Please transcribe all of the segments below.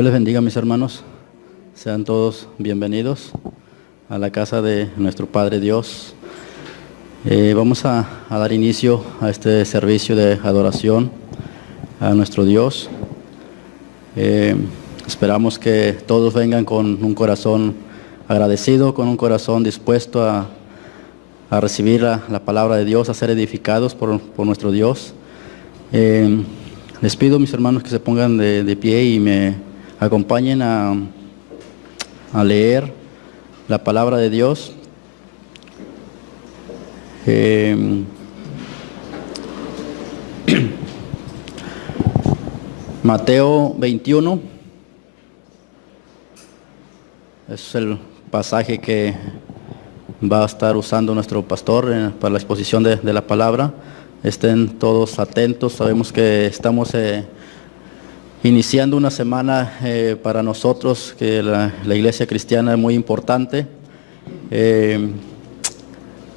Dios les bendiga, mis hermanos. Sean todos bienvenidos a la casa de nuestro Padre Dios. Vamos a dar inicio a este servicio de adoración a nuestro Dios. Esperamos que todos vengan con un corazón agradecido, con un corazón dispuesto a recibir la palabra de Dios, a ser edificados por nuestro Dios. Les pido, mis hermanos, que se pongan de pie y me acompañen a leer la palabra de Dios. Mateo 21 es el pasaje que va a estar usando nuestro pastor para la exposición de la palabra. Estén todos atentos. Sabemos que estamos iniciando una semana para nosotros, que la iglesia cristiana es muy importante.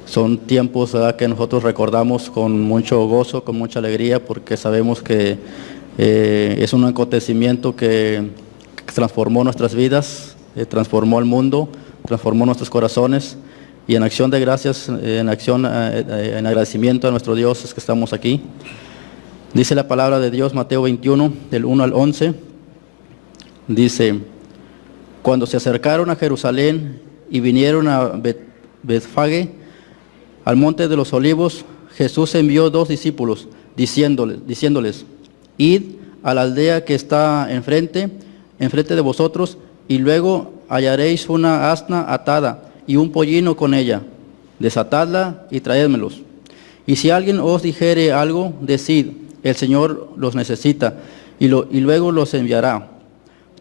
Son tiempos, ¿verdad?, que nosotros recordamos con mucho gozo, con mucha alegría, porque sabemos que es un acontecimiento que transformó nuestras vidas, transformó el mundo, transformó nuestros corazones, y en acción de gracias, en agradecimiento a nuestro Dios es que estamos aquí. Dice la palabra de Dios, Mateo 21, del 1 al 11, dice: cuando se acercaron a Jerusalén y vinieron a Betfagé, al monte de los olivos, Jesús envió 2 discípulos, diciéndoles: id a la aldea que está enfrente de vosotros, y luego hallaréis una asna atada y un pollino con ella. Desatadla y traédmelos. Y si alguien os dijere algo, decid: el Señor los necesita, y luego los enviará.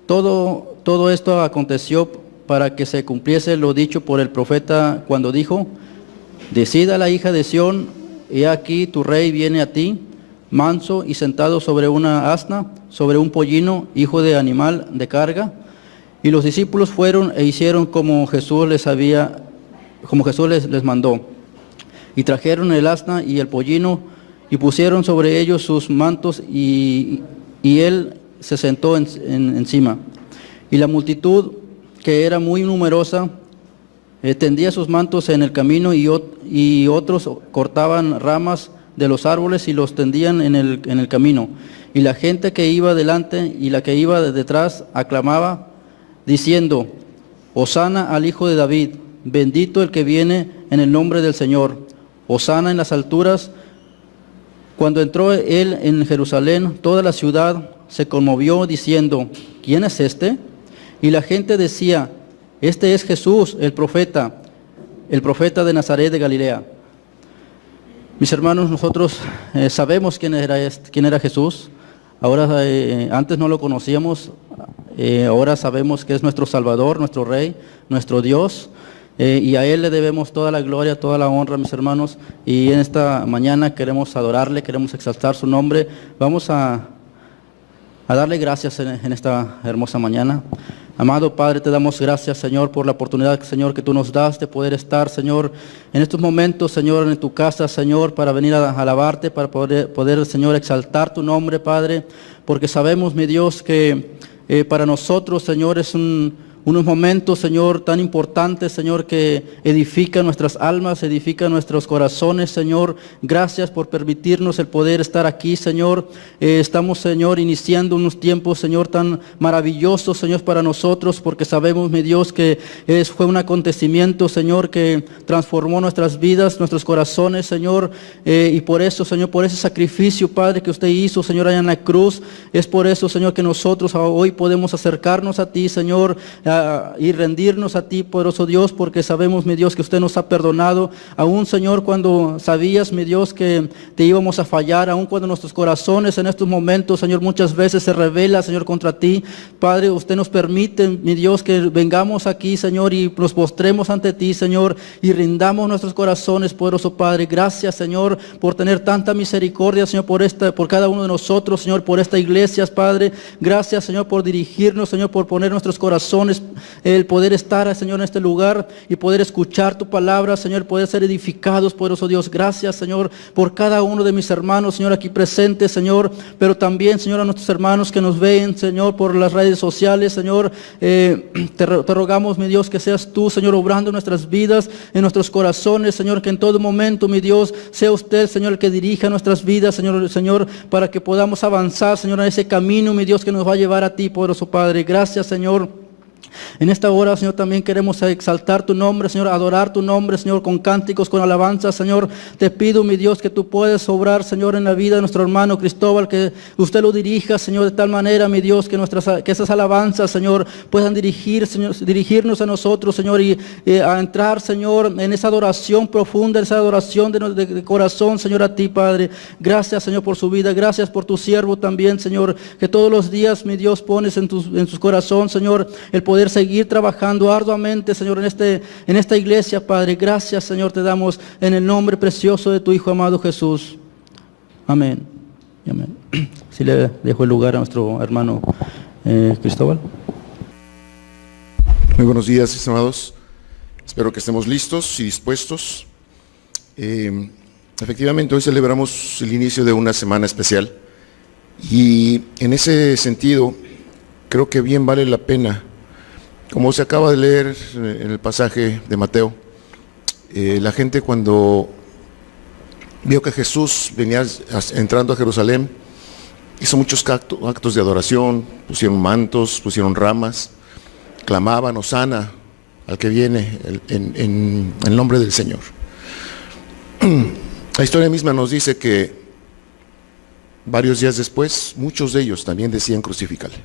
Todo esto aconteció para que se cumpliese lo dicho por el profeta cuando dijo: decid a la hija de Sión, he aquí tu rey viene a ti, manso y sentado sobre una asna, sobre un pollino, hijo de animal de carga. Y los discípulos fueron e hicieron como Jesús les mandó. Y trajeron el asna y el pollino, y pusieron sobre ellos sus mantos, y él se sentó encima. Y la multitud, que era muy numerosa, tendía sus mantos en el camino, y otros cortaban ramas de los árboles y los tendían en el camino. Y la gente que iba delante y la que iba detrás aclamaba, diciendo: Hosana al Hijo de David, bendito el que viene en el nombre del Señor, Hosana en las alturas. Cuando entró él en Jerusalén, toda la ciudad se conmovió, diciendo: ¿quién es este? Y la gente decía: este es Jesús, el profeta de Nazaret de Galilea. Mis hermanos, nosotros sabemos quién era Jesús. Ahora, antes no lo conocíamos, ahora sabemos que es nuestro Salvador, nuestro Rey, nuestro Dios. Y a Él le debemos toda la gloria, toda la honra, mis hermanos. Y en esta mañana queremos adorarle, queremos exaltar su nombre. Vamos a darle gracias en esta hermosa mañana. Amado Padre, te damos gracias, Señor, por la oportunidad, Señor, que tú nos das de poder estar, Señor, en estos momentos, Señor, en tu casa, Señor, para venir a alabarte, para poder, Señor, exaltar tu nombre, Padre, porque sabemos, mi Dios, que para nosotros, Señor, es unos momentos, Señor, tan importantes, Señor, que edifican nuestras almas, edifican nuestros corazones, Señor. Gracias por permitirnos el poder estar aquí, Señor. Estamos, Señor, iniciando unos tiempos, Señor, tan maravillosos, Señor, para nosotros, porque sabemos, mi Dios, que fue un acontecimiento, Señor, que transformó nuestras vidas, nuestros corazones, Señor. Y por eso, Señor, por ese sacrificio, Padre, que usted hizo, Señor, allá en la cruz, es por eso, Señor, que nosotros hoy podemos acercarnos a ti, Señor, y rendirnos a ti, poderoso Dios, porque sabemos, mi Dios, que usted nos ha perdonado, aún, Señor, cuando sabías, mi Dios, que te íbamos a fallar, aún cuando nuestros corazones en estos momentos, Señor, muchas veces se revela, Señor, contra ti. Padre, usted nos permite, mi Dios, que vengamos aquí, Señor, y nos postremos ante ti, Señor, y rindamos nuestros corazones, poderoso Padre. Gracias, Señor, por tener tanta misericordia, Señor, por cada uno de nosotros, Señor, por esta iglesia, Padre. Gracias, Señor, por dirigirnos, Señor, por poner nuestros corazones, el poder estar, Señor, en este lugar y poder escuchar tu palabra, Señor, poder ser edificados, poderoso Dios. Gracias, Señor, por cada uno de mis hermanos, Señor, aquí presentes, Señor, pero también, Señor, a nuestros hermanos que nos ven, Señor, por las redes sociales, Señor. Te rogamos, mi Dios, que seas tú, Señor, obrando en nuestras vidas, en nuestros corazones, Señor, que en todo momento, mi Dios, sea usted, Señor, el que dirija nuestras vidas, Señor, para que podamos avanzar, Señor, en ese camino, mi Dios, que nos va a llevar a ti, poderoso Padre. Gracias, Señor. En esta hora, Señor, también queremos exaltar tu nombre, Señor, adorar tu nombre, Señor, con cánticos, con alabanzas, Señor. Te pido, mi Dios, que tú puedes obrar, Señor, en la vida de nuestro hermano Cristóbal, que usted lo dirija, Señor, de tal manera, mi Dios, que esas alabanzas, Señor, puedan dirigirnos a nosotros, Señor, y a entrar, Señor, en esa adoración profunda, esa adoración de corazón, Señor, a ti, Padre. Gracias, Señor, por su vida. Gracias por tu siervo también, Señor, que todos los días, mi Dios, pones en su corazón, Señor, el poder seguir trabajando arduamente, Señor, en esta iglesia, Padre. Gracias, Señor, te damos en el nombre precioso de tu Hijo amado Jesús. Amén. Amén. Si le dejo el lugar a nuestro hermano Cristóbal. Muy buenos días, estimados. Espero que estemos listos y dispuestos. Efectivamente, hoy celebramos el inicio de una semana especial y en ese sentido creo que bien vale la pena. Como se acaba de leer en el pasaje de Mateo, la gente cuando vio que Jesús venía entrando a Jerusalén, hizo muchos actos de adoración, pusieron mantos, pusieron ramas, clamaban Hosana al que viene en el nombre del Señor. La historia misma nos dice que varios días después, muchos de ellos también decían crucifícale.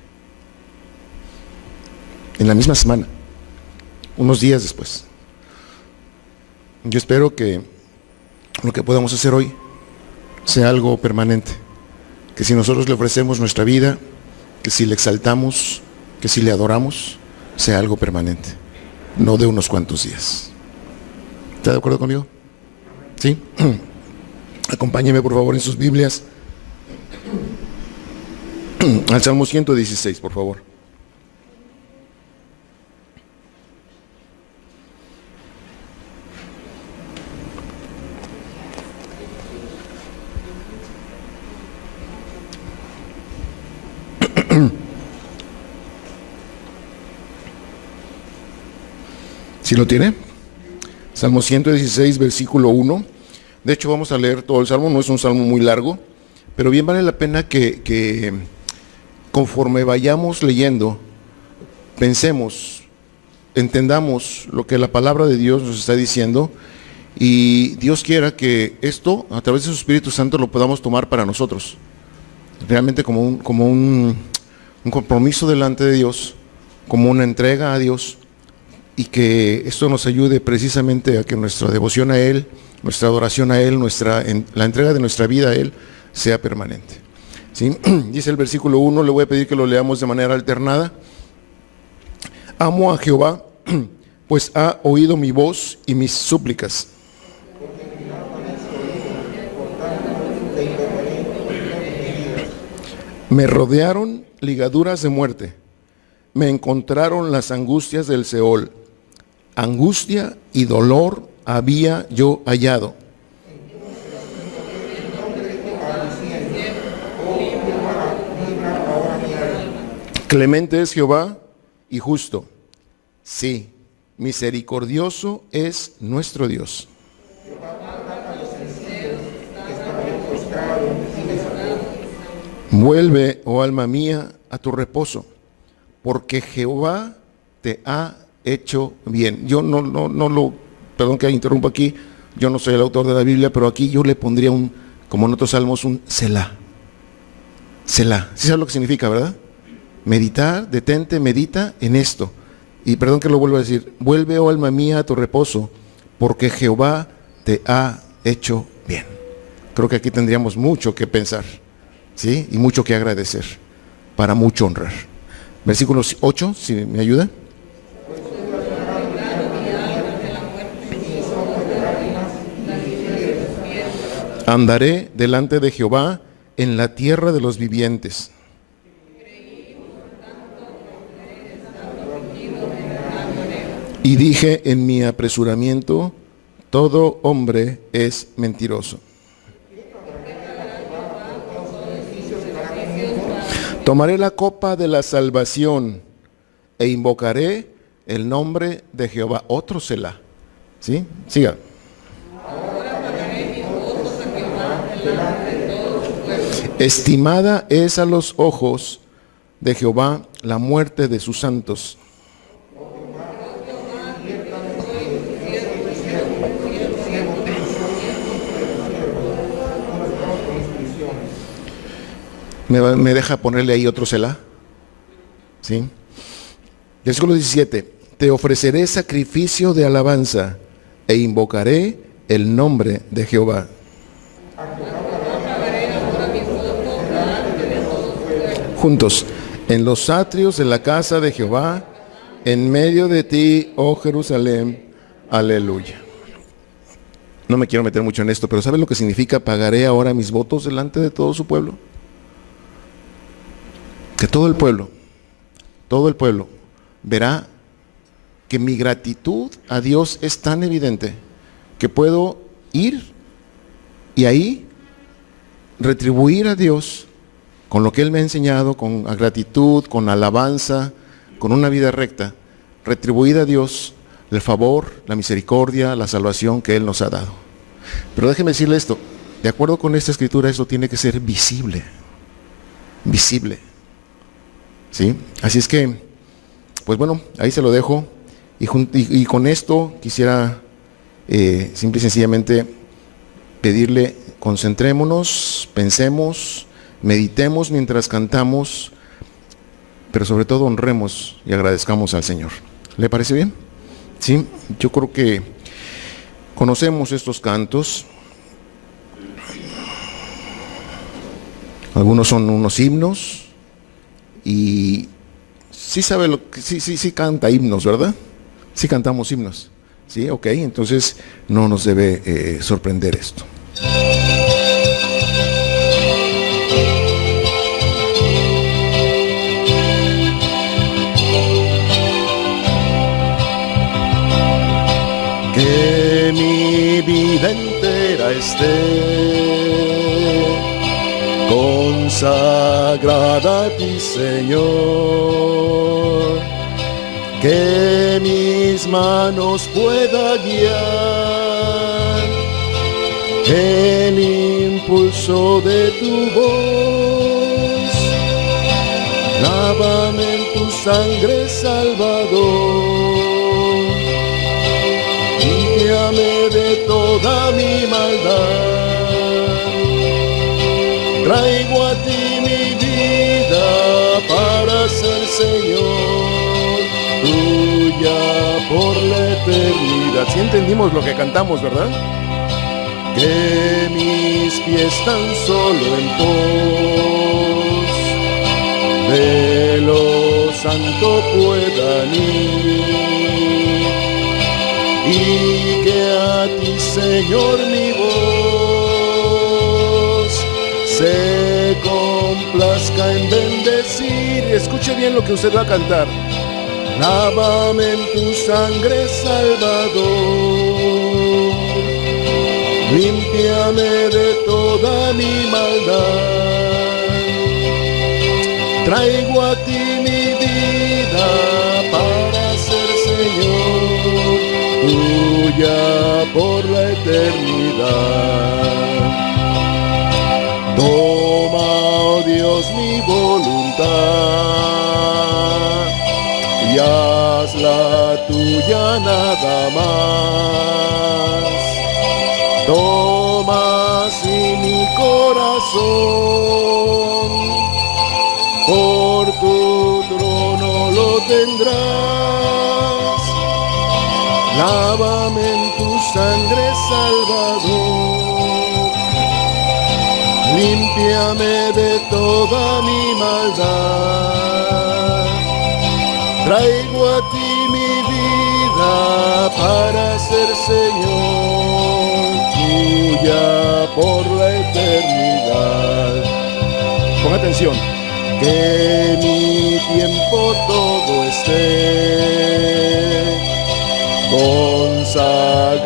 En la misma semana, unos días después. Yo espero que lo que podamos hacer hoy sea algo permanente, que si nosotros le ofrecemos nuestra vida, que si le exaltamos, que si le adoramos, sea algo permanente, no de unos cuantos días. ¿Está de acuerdo conmigo? ¿Sí? Acompáñenme por favor en sus Biblias al Salmo 116, por favor. ¿Sí lo tiene? Salmo 116, versículo 1. De hecho, vamos a leer todo el salmo, no es un salmo muy largo, pero bien vale la pena que conforme vayamos leyendo, pensemos, entendamos lo que la palabra de Dios nos está diciendo, y Dios quiera que esto, a través de su Espíritu Santo, lo podamos tomar para nosotros, realmente como un compromiso delante de Dios, como una entrega a Dios, y que esto nos ayude precisamente a que nuestra devoción a Él, nuestra adoración a Él, la entrega de nuestra vida a Él sea permanente. ¿Sí? Dice el versículo 1, le voy a pedir que lo leamos de manera alternada. Amo a Jehová, pues ha oído mi voz y mis súplicas. Me rodearon ligaduras de muerte, me encontraron las angustias del Seol. Angustia y dolor había yo hallado. Clemente es Jehová y justo. Sí, misericordioso es nuestro Dios. Vuelve, oh alma mía, a tu reposo, porque Jehová te ha hecho bien. Yo perdón que interrumpa aquí, yo no soy el autor de la Biblia, pero aquí yo le pondría como en otros salmos, un Selah. Selah, ¿sí sabes lo que significa, verdad? Meditar, detente, medita en esto. Y perdón que lo vuelvo a decir, vuelve, oh alma mía, a tu reposo, porque Jehová te ha hecho bien. Creo que aquí tendríamos mucho que pensar, ¿sí? Y mucho que agradecer, para mucho honrar. Versículo 8, si me ayuda. Andaré delante de Jehová en la tierra de los vivientes. Y dije en mi apresuramiento, todo hombre es mentiroso. Tomaré la copa de la salvación e invocaré el nombre de Jehová. Otro Selah. ¿Sí? Siga. Estimada es a los ojos de Jehová la muerte de sus santos. ¿Me deja ponerle ahí otro Selah? ¿Sí? Versículo 17. Te ofreceré sacrificio de alabanza e invocaré el nombre de Jehová. Juntos, en los atrios de la casa de Jehová, en medio de ti, oh Jerusalén, aleluya. No me quiero meter mucho en esto, pero ¿sabes lo que significa pagaré ahora mis votos delante de todo su pueblo? Que todo el pueblo verá que mi gratitud a Dios es tan evidente que puedo ir y ahí retribuir a Dios con lo que Él me ha enseñado, con gratitud, con alabanza, con una vida recta, retribuir a Dios el favor, la misericordia, la salvación que Él nos ha dado. Pero déjeme decirle esto, de acuerdo con esta escritura, eso tiene que ser visible, visible. ¿Sí? Así es que, pues bueno, ahí se lo dejo. Y con esto quisiera simple y sencillamente pedirle, concentrémonos, pensemos, meditemos mientras cantamos, pero sobre todo honremos y agradezcamos al Señor. ¿Le parece bien? Sí, yo creo que conocemos estos cantos. Algunos son unos himnos. Y sí sabe lo que sí canta himnos, ¿verdad? Sí cantamos himnos. Sí, ok, entonces no nos debe sorprender esto. Que mi vida entera esté consagrada a ti, Señor, que mis manos pueda guiar el impulso de tu voz. Lávame en tu sangre, Salvador, límpiame de toda mi maldad. Traigo a ti mi vida para ser, Señor, tuya por la eternidad. Si entendimos lo que cantamos, ¿verdad? Que mis pies tan solo en pos de lo santo puedan ir, y que a ti, Señor, mi voz se complazca en bendecir. Escuche bien lo que usted va a cantar. Lávame en tu sangre, Salvador, límpiame de toda mi maldad. Traigo a ti mi vida para ser, Señor, tuya por la eternidad. Toma, oh Dios, mi voluntad y hazla tuya nada más. Toma así mi corazón, por tu trono lo tendrás. Lávame en tu sangre, Salvador, límpiame de toda mi maldad. Traigo a ti mi vida para ser, Señor, tuya por la eternidad. Ponga atención. Que mi tiempo todo esté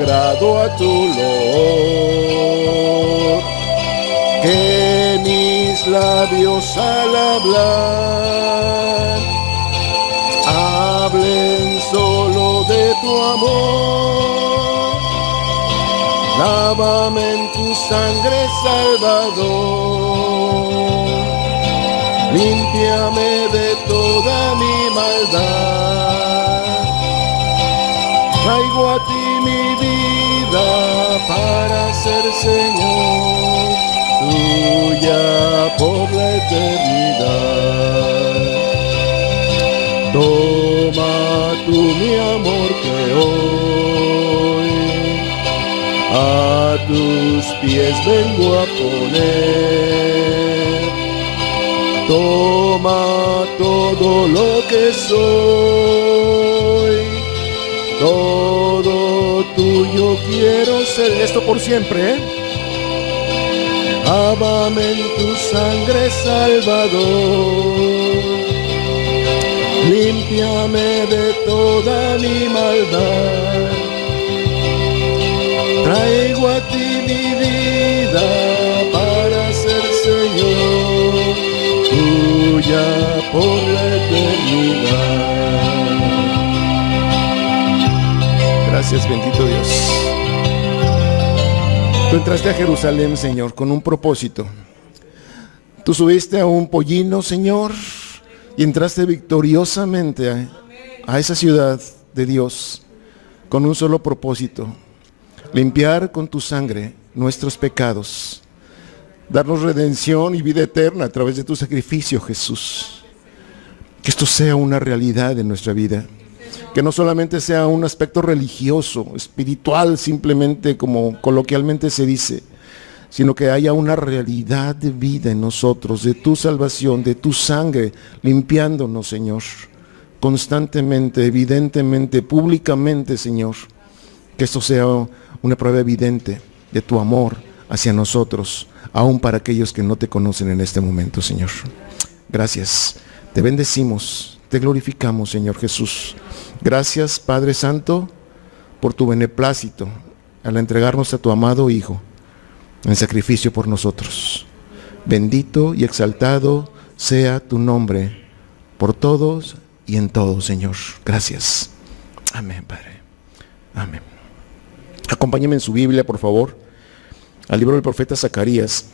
agrado a tu loor. Que mis labios al hablar hablen solo de tu amor. Lávame en tu sangre, Salvador. Límpiame de toda mi maldad. Traigo a ti mi vida para ser Señor tuya por la eternidad. Toma tú mi amor que hoy a tus pies vengo a poner. Toma todo lo que soy, todo tuyo quiero ser. Esto por siempre, ¿eh? Lávame en tu sangre, Salvador. Límpiame de toda mi maldad. Traigo a ti mi vida para ser Señor tuya por la eternidad. Gracias, bendito Dios. Tú entraste a Jerusalén, Señor, con un propósito. Tú subiste a un pollino, Señor, y entraste victoriosamente a esa ciudad de Dios con un solo propósito: limpiar con tu sangre nuestros pecados, darnos redención y vida eterna a través de tu sacrificio, Jesús. Que esto sea una realidad en nuestra vida. Que no solamente sea un aspecto religioso, espiritual, simplemente como coloquialmente se dice, sino que haya una realidad de vida en nosotros, de tu salvación, de tu sangre, limpiándonos, Señor, constantemente, evidentemente, públicamente, Señor. Que esto sea una prueba evidente de tu amor hacia nosotros, aún para aquellos que no te conocen en este momento, Señor. Gracias, te bendecimos, te glorificamos, Señor Jesús. Gracias, Padre Santo, por tu beneplácito al entregarnos a tu amado Hijo en sacrificio por nosotros. Bendito y exaltado sea tu nombre por todos y en todos, Señor. Gracias. Amén, Padre. Amén. Acompáñenme en su Biblia, por favor, al libro del profeta Zacarías.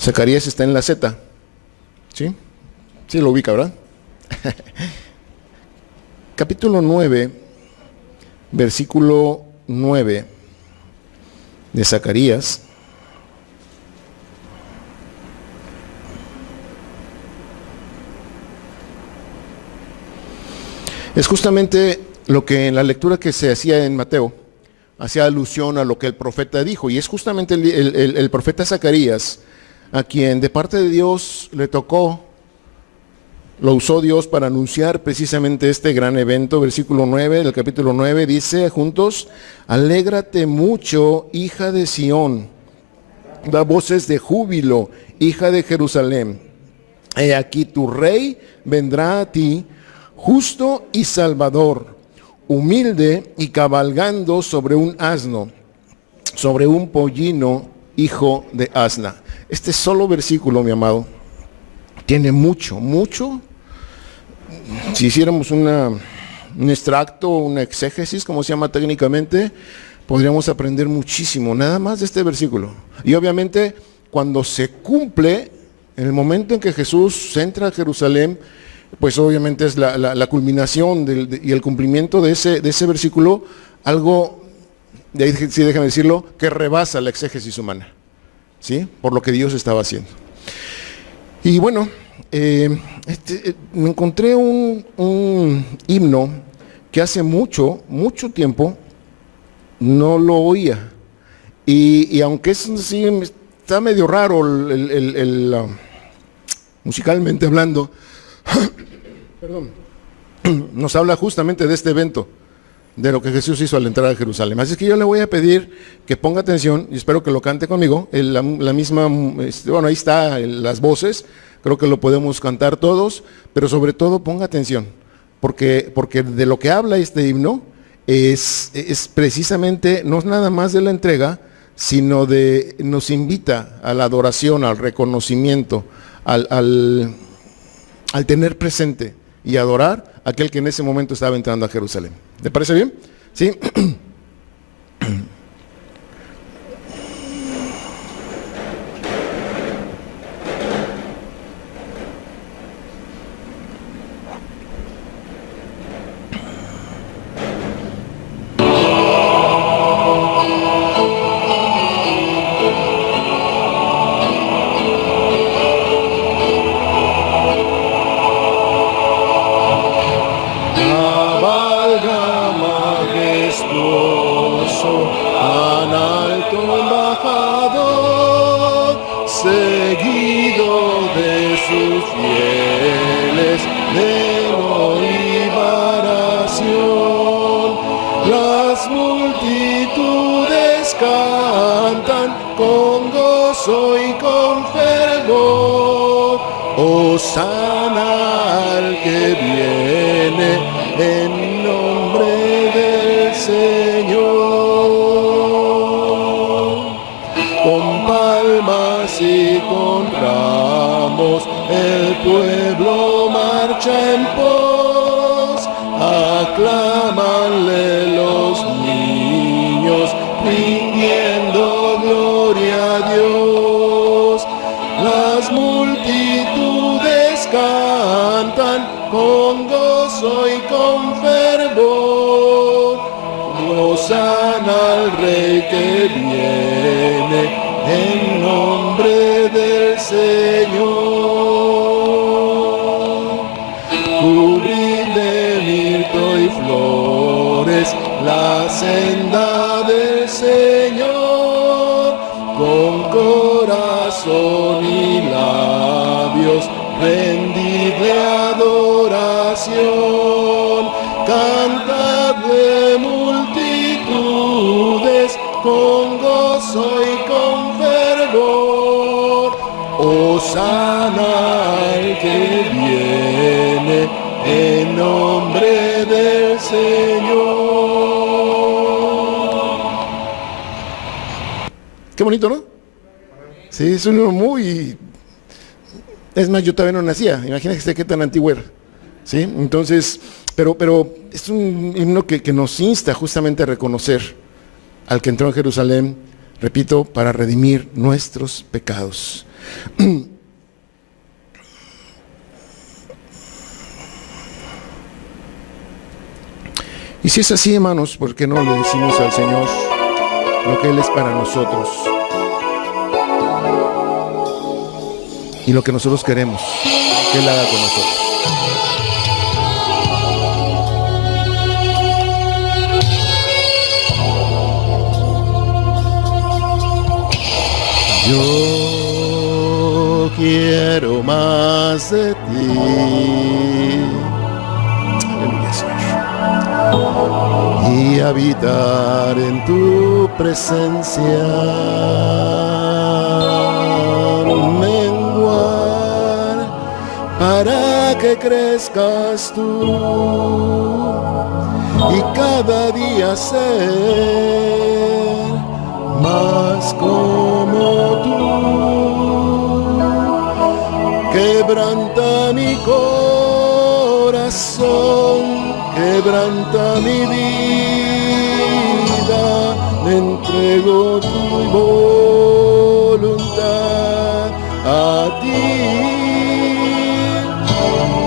Zacarías está en la Z. ¿Sí? Sí lo ubica, ¿verdad? Capítulo 9, versículo 9 de Zacarías. Es justamente lo que en la lectura que se hacía en Mateo hacía alusión a lo que el profeta dijo, y es justamente el profeta Zacarías a quien de parte de Dios le tocó, lo usó Dios para anunciar precisamente este gran evento. Versículo 9 del capítulo 9 dice juntos: alégrate mucho, hija de Sión, da voces de júbilo, hija de Jerusalén. He aquí tu rey vendrá a ti, justo y salvador, humilde y cabalgando sobre un asno, sobre un pollino, hijo de asna. Este solo versículo, mi amado, tiene mucho. Si hiciéramos un extracto, una exégesis, como se llama técnicamente, podríamos aprender muchísimo, nada más de este versículo. Y obviamente, cuando se cumple, en el momento en que Jesús entra a Jerusalén, pues obviamente es la culminación y el cumplimiento de ese versículo, algo, de ahí sí déjame decirlo, que rebasa la exégesis humana, ¿sí? Por lo que Dios estaba haciendo. Y bueno, me encontré un himno que hace mucho tiempo no lo oía. Y aunque es así, está medio raro musicalmente hablando, perdón, nos habla justamente de este evento, de lo que Jesús hizo al entrar a Jerusalén. Así es que yo le voy a pedir que ponga atención, y espero que lo cante conmigo, la misma, bueno, ahí está las voces, creo que lo podemos cantar todos, pero sobre todo ponga atención, porque de lo que habla este himno es precisamente, no es nada más de la entrega, sino nos invita a la adoración, al reconocimiento, al tener presente y adorar a aquel que en ese momento estaba entrando a Jerusalén. ¿Te parece bien? ¿Sí? Hosana al que viene en nombre del Señor. Con palmas y con ramos el pueblo marcha en pos, aclámanle los niños rindiendo gloria a Dios. Las multitudes cantan con gozo y con fervor, Hosana al Rey que viene en nombre del Señor. Cubrid de mirto y flores la senda del Señor, con corazón y labios rendidle adoración. Cantadle multitudes con gozo y con fervor, Hosana al que viene en nombre del Señor. Qué bonito, ¿no? Sí, es un himno muy... Es más, yo todavía no nacía, imagínense qué tan antiguo era. ¿Sí? Entonces, pero es un himno que nos insta justamente a reconocer al que entró en Jerusalén, repito, para redimir nuestros pecados. Y si es así, hermanos, ¿por qué no le decimos al Señor lo que Él es para nosotros? Y lo que nosotros queremos que Él haga con nosotros. Yo quiero más de ti. Aleluya, Señor. Y habitar en tu presencia, menguar para que crezcas tú y cada día ser más como tú. Quebranta mi corazón, quebranta mi vida, me entrego tu voluntad a ti.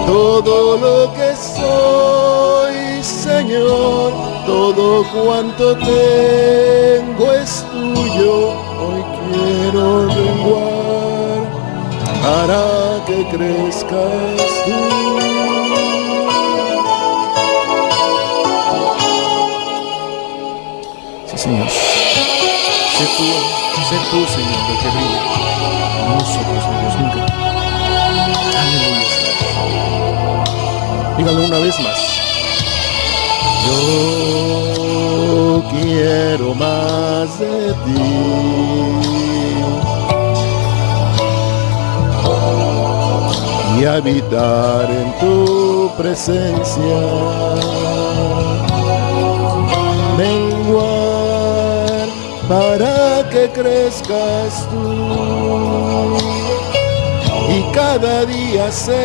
Todo lo que soy, Señor, todo cuanto tengo es tuyo, hoy quiero menguar para que crezcas tú. Sí, Señor. Sé tú, Señor, el que brille. No nosotros, mi Dios, nunca. Aleluya, Señor. Dígalo una vez más. Yo quiero más de ti. y habitar en tu presencia. Menguar para que crezcas tú y cada día ser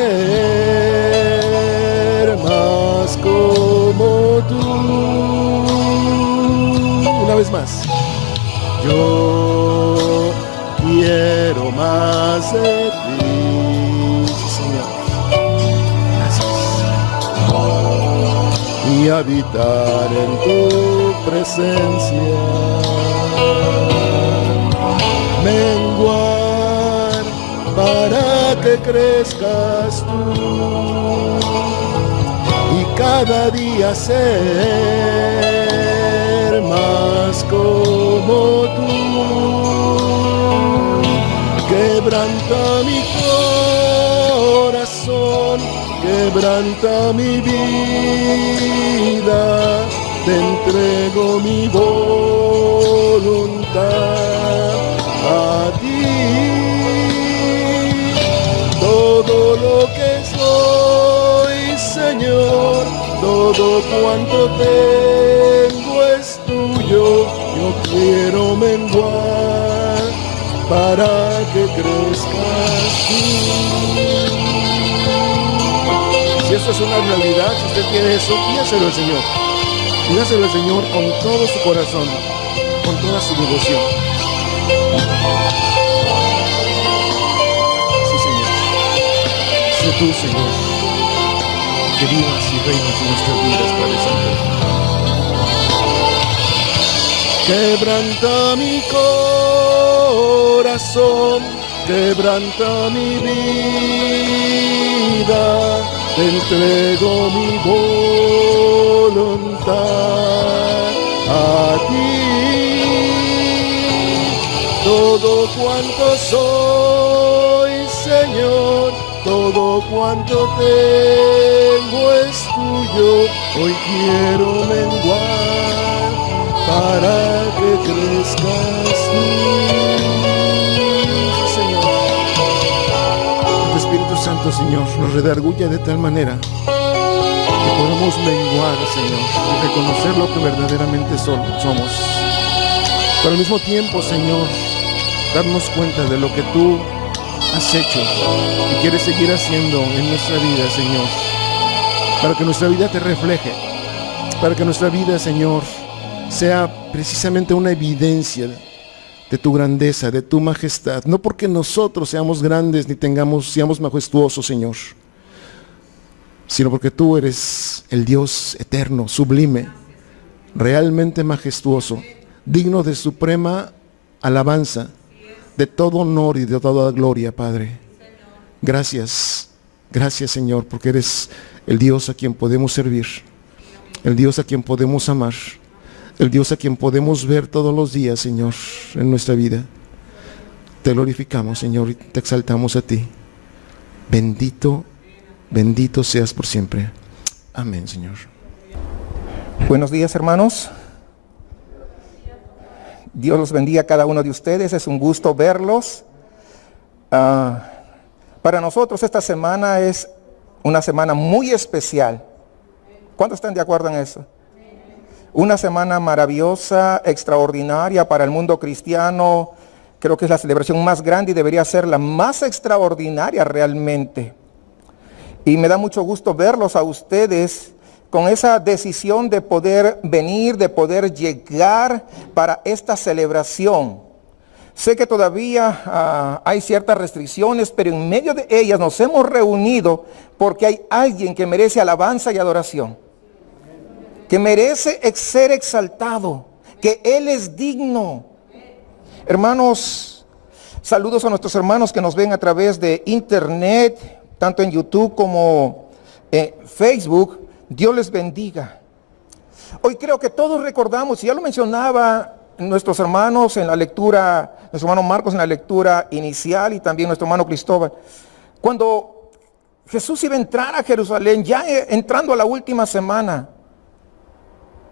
más como tú. Una vez más. Yo quiero más de ti, sí, Señor. Gracias. Y habitar en tu presencia. Menguar para que crezcas tú y cada día ser más como tú. Quebranta mi corazón, quebranta mi vida, te entrego mi voluntad a ti. Todo lo que soy, Señor, todo cuanto tengo es tuyo. Yo quiero menguar para que crezcas tú. Si eso es una realidad, si usted quiere eso, pídaselo al Señor. Pídaselo al Señor con todo su corazón, con toda su devoción. Sí, Señor. Sé tú, Señor, que vivas y reinas en nuestras vidas, Padre Santo. Quebranta mi corazón, quebranta mi vida, te entrego mi voluntad a ti. Todo cuanto soy, Señor, todo cuanto tengo es tuyo. Hoy quiero menguar para que crezcas tú. Sí, Señor. Tu Espíritu Santo, Señor, nos redarguya de tal manera que podamos menguar, Señor, y reconocer lo que verdaderamente somos. Pero al mismo tiempo, Señor, darnos cuenta de lo que tú has hecho y quieres seguir haciendo en nuestra vida, Señor, para que nuestra vida te refleje, para que nuestra vida, Señor, sea precisamente una evidencia de tu grandeza, de tu majestad, no porque nosotros seamos grandes ni seamos majestuosos, Señor, sino porque tú eres el Dios eterno, sublime, realmente majestuoso, digno de suprema alabanza, de todo honor y de toda gloria, Padre. Gracias, gracias, Señor, porque eres el Dios a quien podemos servir, el Dios a quien podemos amar, el Dios a quien podemos ver todos los días, Señor, en nuestra vida. Te glorificamos, Señor, y te exaltamos a ti. Bendito, bendito seas por siempre. Amén, Señor. Buenos días, hermanos. Dios los bendiga a cada uno de ustedes. Es un gusto verlos. Para nosotros esta semana es una semana muy especial. ¿Cuántos están de acuerdo en eso? Una semana maravillosa, extraordinaria para el mundo cristiano. Creo que es la celebración más grande y debería ser la más extraordinaria realmente. Y me da mucho gusto verlos a ustedes con esa decisión de poder venir, de poder llegar para esta celebración. Sé que todavía hay ciertas restricciones, pero en medio de ellas nos hemos reunido porque hay alguien que merece alabanza y adoración, que merece ser exaltado, que Él es digno. Hermanos, saludos a nuestros hermanos que nos ven a través de internet, tanto en YouTube como en Facebook. Dios les bendiga. Hoy creo que todos recordamos, y ya lo mencionaba nuestros hermanos en la lectura, nuestro hermano Marcos en la lectura inicial y también nuestro hermano Cristóbal, cuando Jesús iba a entrar a Jerusalén, ya entrando a la última semana,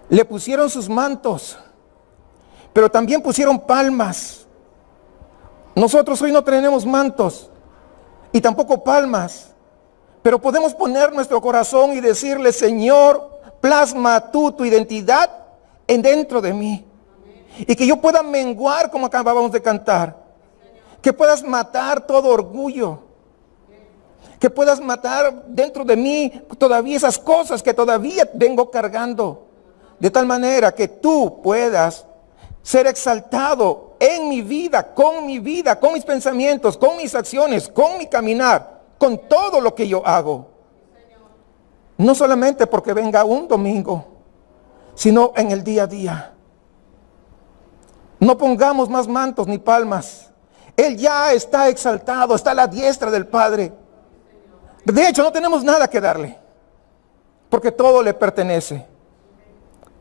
le pusieron sus mantos, pero también pusieron palmas. Nosotros hoy no tenemos mantos y tampoco palmas, Pero podemos poner nuestro corazón y decirle, Señor, plasma tú tu identidad en dentro de mí. Y que yo pueda menguar como acabamos de cantar. Que puedas matar todo orgullo. Que puedas matar dentro de mí todavía esas cosas que todavía vengo cargando. De tal manera que tú puedas ser exaltado en mi vida, con mis pensamientos, con mis acciones, con mi caminar, con todo lo que yo hago. No solamente porque venga un domingo, sino en el día a día. No pongamos más mantos ni palmas. Él ya está exaltado, está a la diestra del Padre. De hecho, no tenemos nada que darle, porque todo le pertenece.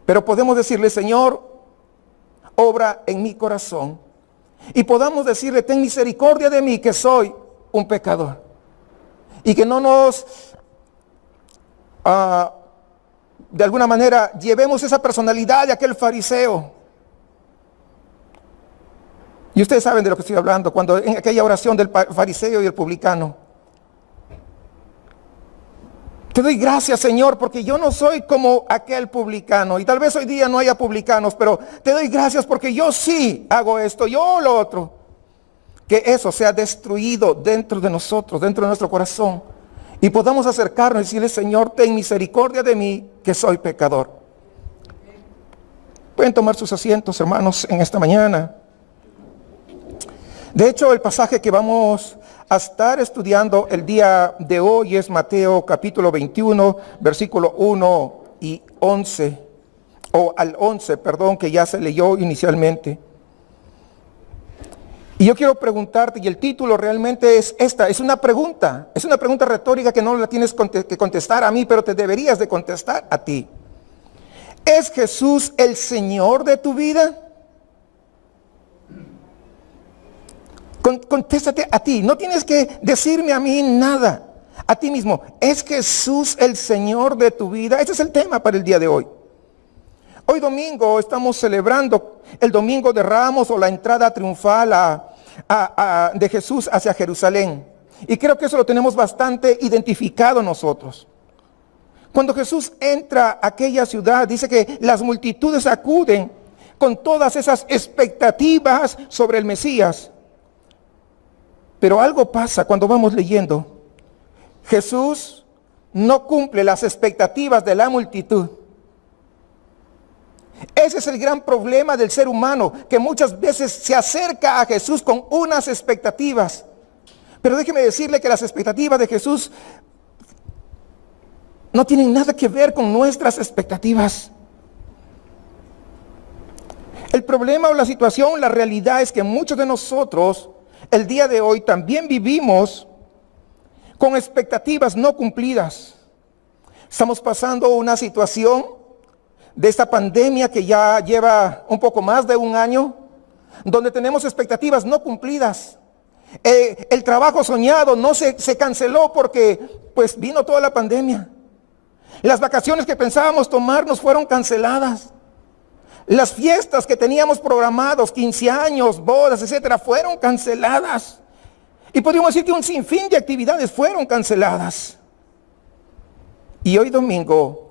Pero podemos decirle, Señor, obra en mi corazón. Y podamos decirle, ten misericordia de mí, que soy un pecador. Y que no nos, de alguna manera, llevemos esa personalidad de aquel fariseo. Y ustedes saben de lo que estoy hablando, cuando en aquella oración del fariseo y el publicano. Te doy gracias, Señor, porque yo no soy como aquel publicano. Y tal vez hoy día no haya publicanos, pero te doy gracias porque yo sí hago esto, yo lo otro. Que eso sea destruido dentro de nosotros, dentro de nuestro corazón. Y podamos acercarnos y decirle, Señor, ten misericordia de mí, que soy pecador. Pueden tomar sus asientos, hermanos, en esta mañana. De hecho, el pasaje que vamos a estar estudiando el día de hoy es Mateo capítulo 21, versículo 1 y 11, o al 11, perdón, que ya se leyó inicialmente. Y yo quiero preguntarte, y el título realmente es esta, es una pregunta retórica que no la tienes que contestar a mí, pero te deberías de contestar a ti. ¿Es Jesús el Señor de tu vida? Contéstate a ti, no tienes que decirme a mí nada, a ti mismo. ¿Es Jesús el Señor de tu vida? Ese es el tema para el día de hoy. Hoy domingo estamos celebrando el Domingo de Ramos, o la entrada triunfal de Jesús hacia Jerusalén. Y creo que eso lo tenemos bastante identificado nosotros. Cuando Jesús entra a aquella ciudad, dice que las multitudes acuden con todas esas expectativas sobre el Mesías. Pero algo pasa cuando vamos leyendo. Jesús no cumple las expectativas de la multitud. Ese es el gran problema del ser humano, que muchas veces se acerca a Jesús con unas expectativas. Pero déjeme decirle que las expectativas de Jesús no tienen nada que ver con nuestras expectativas. El problema o la situación, la realidad es que muchos de nosotros el día de hoy también vivimos con expectativas no cumplidas. Estamos pasando una situación de esta pandemia que ya lleva un poco más de un año, donde tenemos expectativas no cumplidas. El trabajo soñado no se canceló porque pues vino toda la pandemia. Las vacaciones que pensábamos tomarnos fueron canceladas. Las fiestas que teníamos programados, 15 años, bodas, etcétera, fueron canceladas. Y podríamos decir que un sinfín de actividades fueron canceladas. Y hoy domingo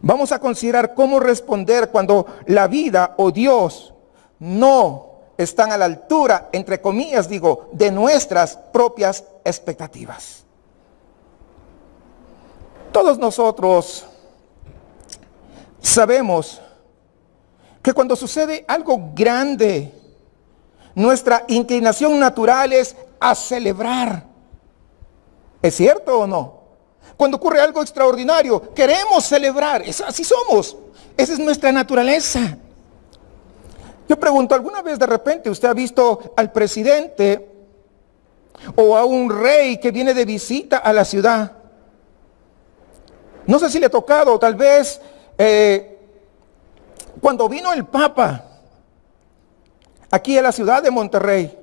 vamos a considerar cómo responder cuando la vida o Dios no están a la altura, entre comillas digo, de nuestras propias expectativas. Todos nosotros sabemos que cuando sucede algo grande, nuestra inclinación natural es a celebrar. ¿Es cierto o no? Cuando ocurre algo extraordinario, queremos celebrar. Así somos. Esa es nuestra naturaleza. Yo pregunto, ¿alguna vez de repente usted ha visto al presidente o a un rey que viene de visita a la ciudad? No sé si le ha tocado, tal vez cuando vino el Papa aquí a la ciudad de Monterrey,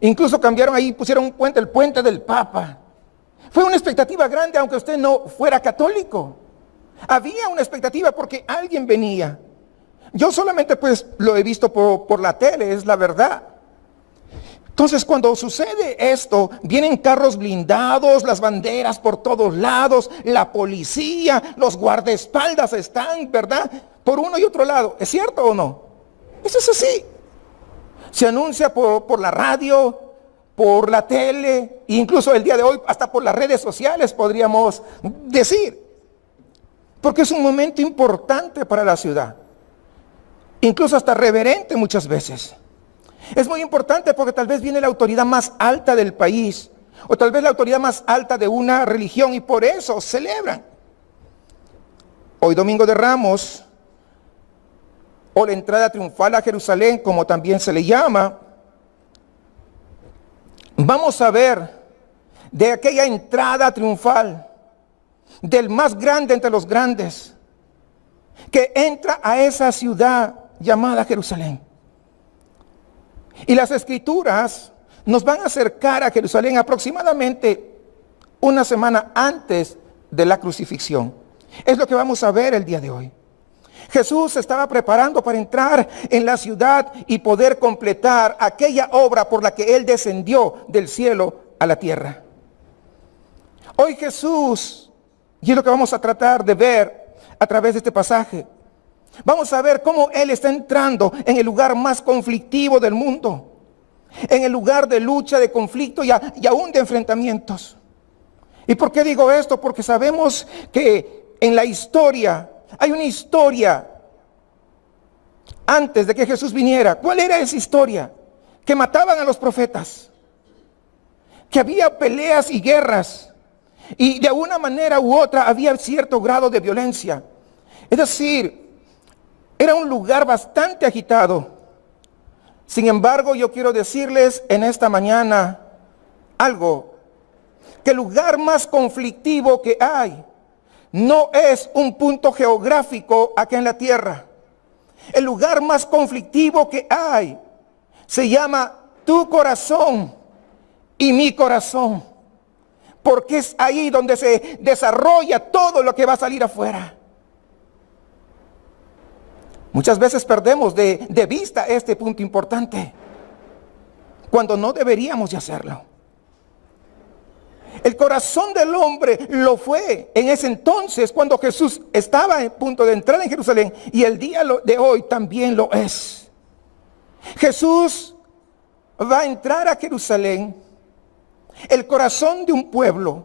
incluso cambiaron ahí, pusieron un puente, el puente del Papa. Fue una expectativa grande, aunque usted no fuera católico. Había una expectativa porque alguien venía. Yo solamente pues lo he visto por la tele, es la verdad. Entonces, cuando sucede esto, vienen carros blindados, las banderas por todos lados, la policía, los guardaespaldas están, ¿verdad?, por uno y otro lado. ¿Es cierto o no? Eso es así. Se anuncia por la radio, por la tele, incluso el día de hoy hasta por las redes sociales podríamos decir. Porque es un momento importante para la ciudad. Incluso hasta reverente muchas veces. Es muy importante porque tal vez viene la autoridad más alta del país, o tal vez la autoridad más alta de una religión, y por eso celebran. Hoy Domingo de Ramos, o la entrada triunfal a Jerusalén, como también se le llama, vamos a ver de aquella entrada triunfal, del más grande entre los grandes, que entra a esa ciudad llamada Jerusalén. Y las escrituras nos van a acercar a Jerusalén aproximadamente una semana antes de la crucifixión. Es lo que vamos a ver el día de hoy. Jesús se estaba preparando para entrar en la ciudad y poder completar aquella obra por la que Él descendió del cielo a la tierra. Hoy Jesús, y es lo que vamos a tratar de ver a través de este pasaje, vamos a ver cómo Él está entrando en el lugar más conflictivo del mundo, en el lugar de lucha, de conflicto y aún de enfrentamientos. ¿Y por qué digo esto? Porque sabemos que en la historia, hay una historia antes de que Jesús viniera. ¿Cuál era esa historia? Que mataban a los profetas, que había peleas y guerras, y de una manera u otra había cierto grado de violencia. Es decir, era un lugar bastante agitado. Sin embargo, yo quiero decirles en esta mañana algo, que el lugar más conflictivo que hay no es un punto geográfico acá en la tierra. El lugar más conflictivo que hay se llama tu corazón y mi corazón, porque es ahí donde se desarrolla todo lo que va a salir afuera. Muchas veces perdemos de vista este punto importante, cuando no deberíamos de hacerlo. El corazón del hombre lo fue en ese entonces cuando Jesús estaba a punto de entrar en Jerusalén, y el día de hoy también lo es. Jesús va a entrar a Jerusalén, el corazón de un pueblo,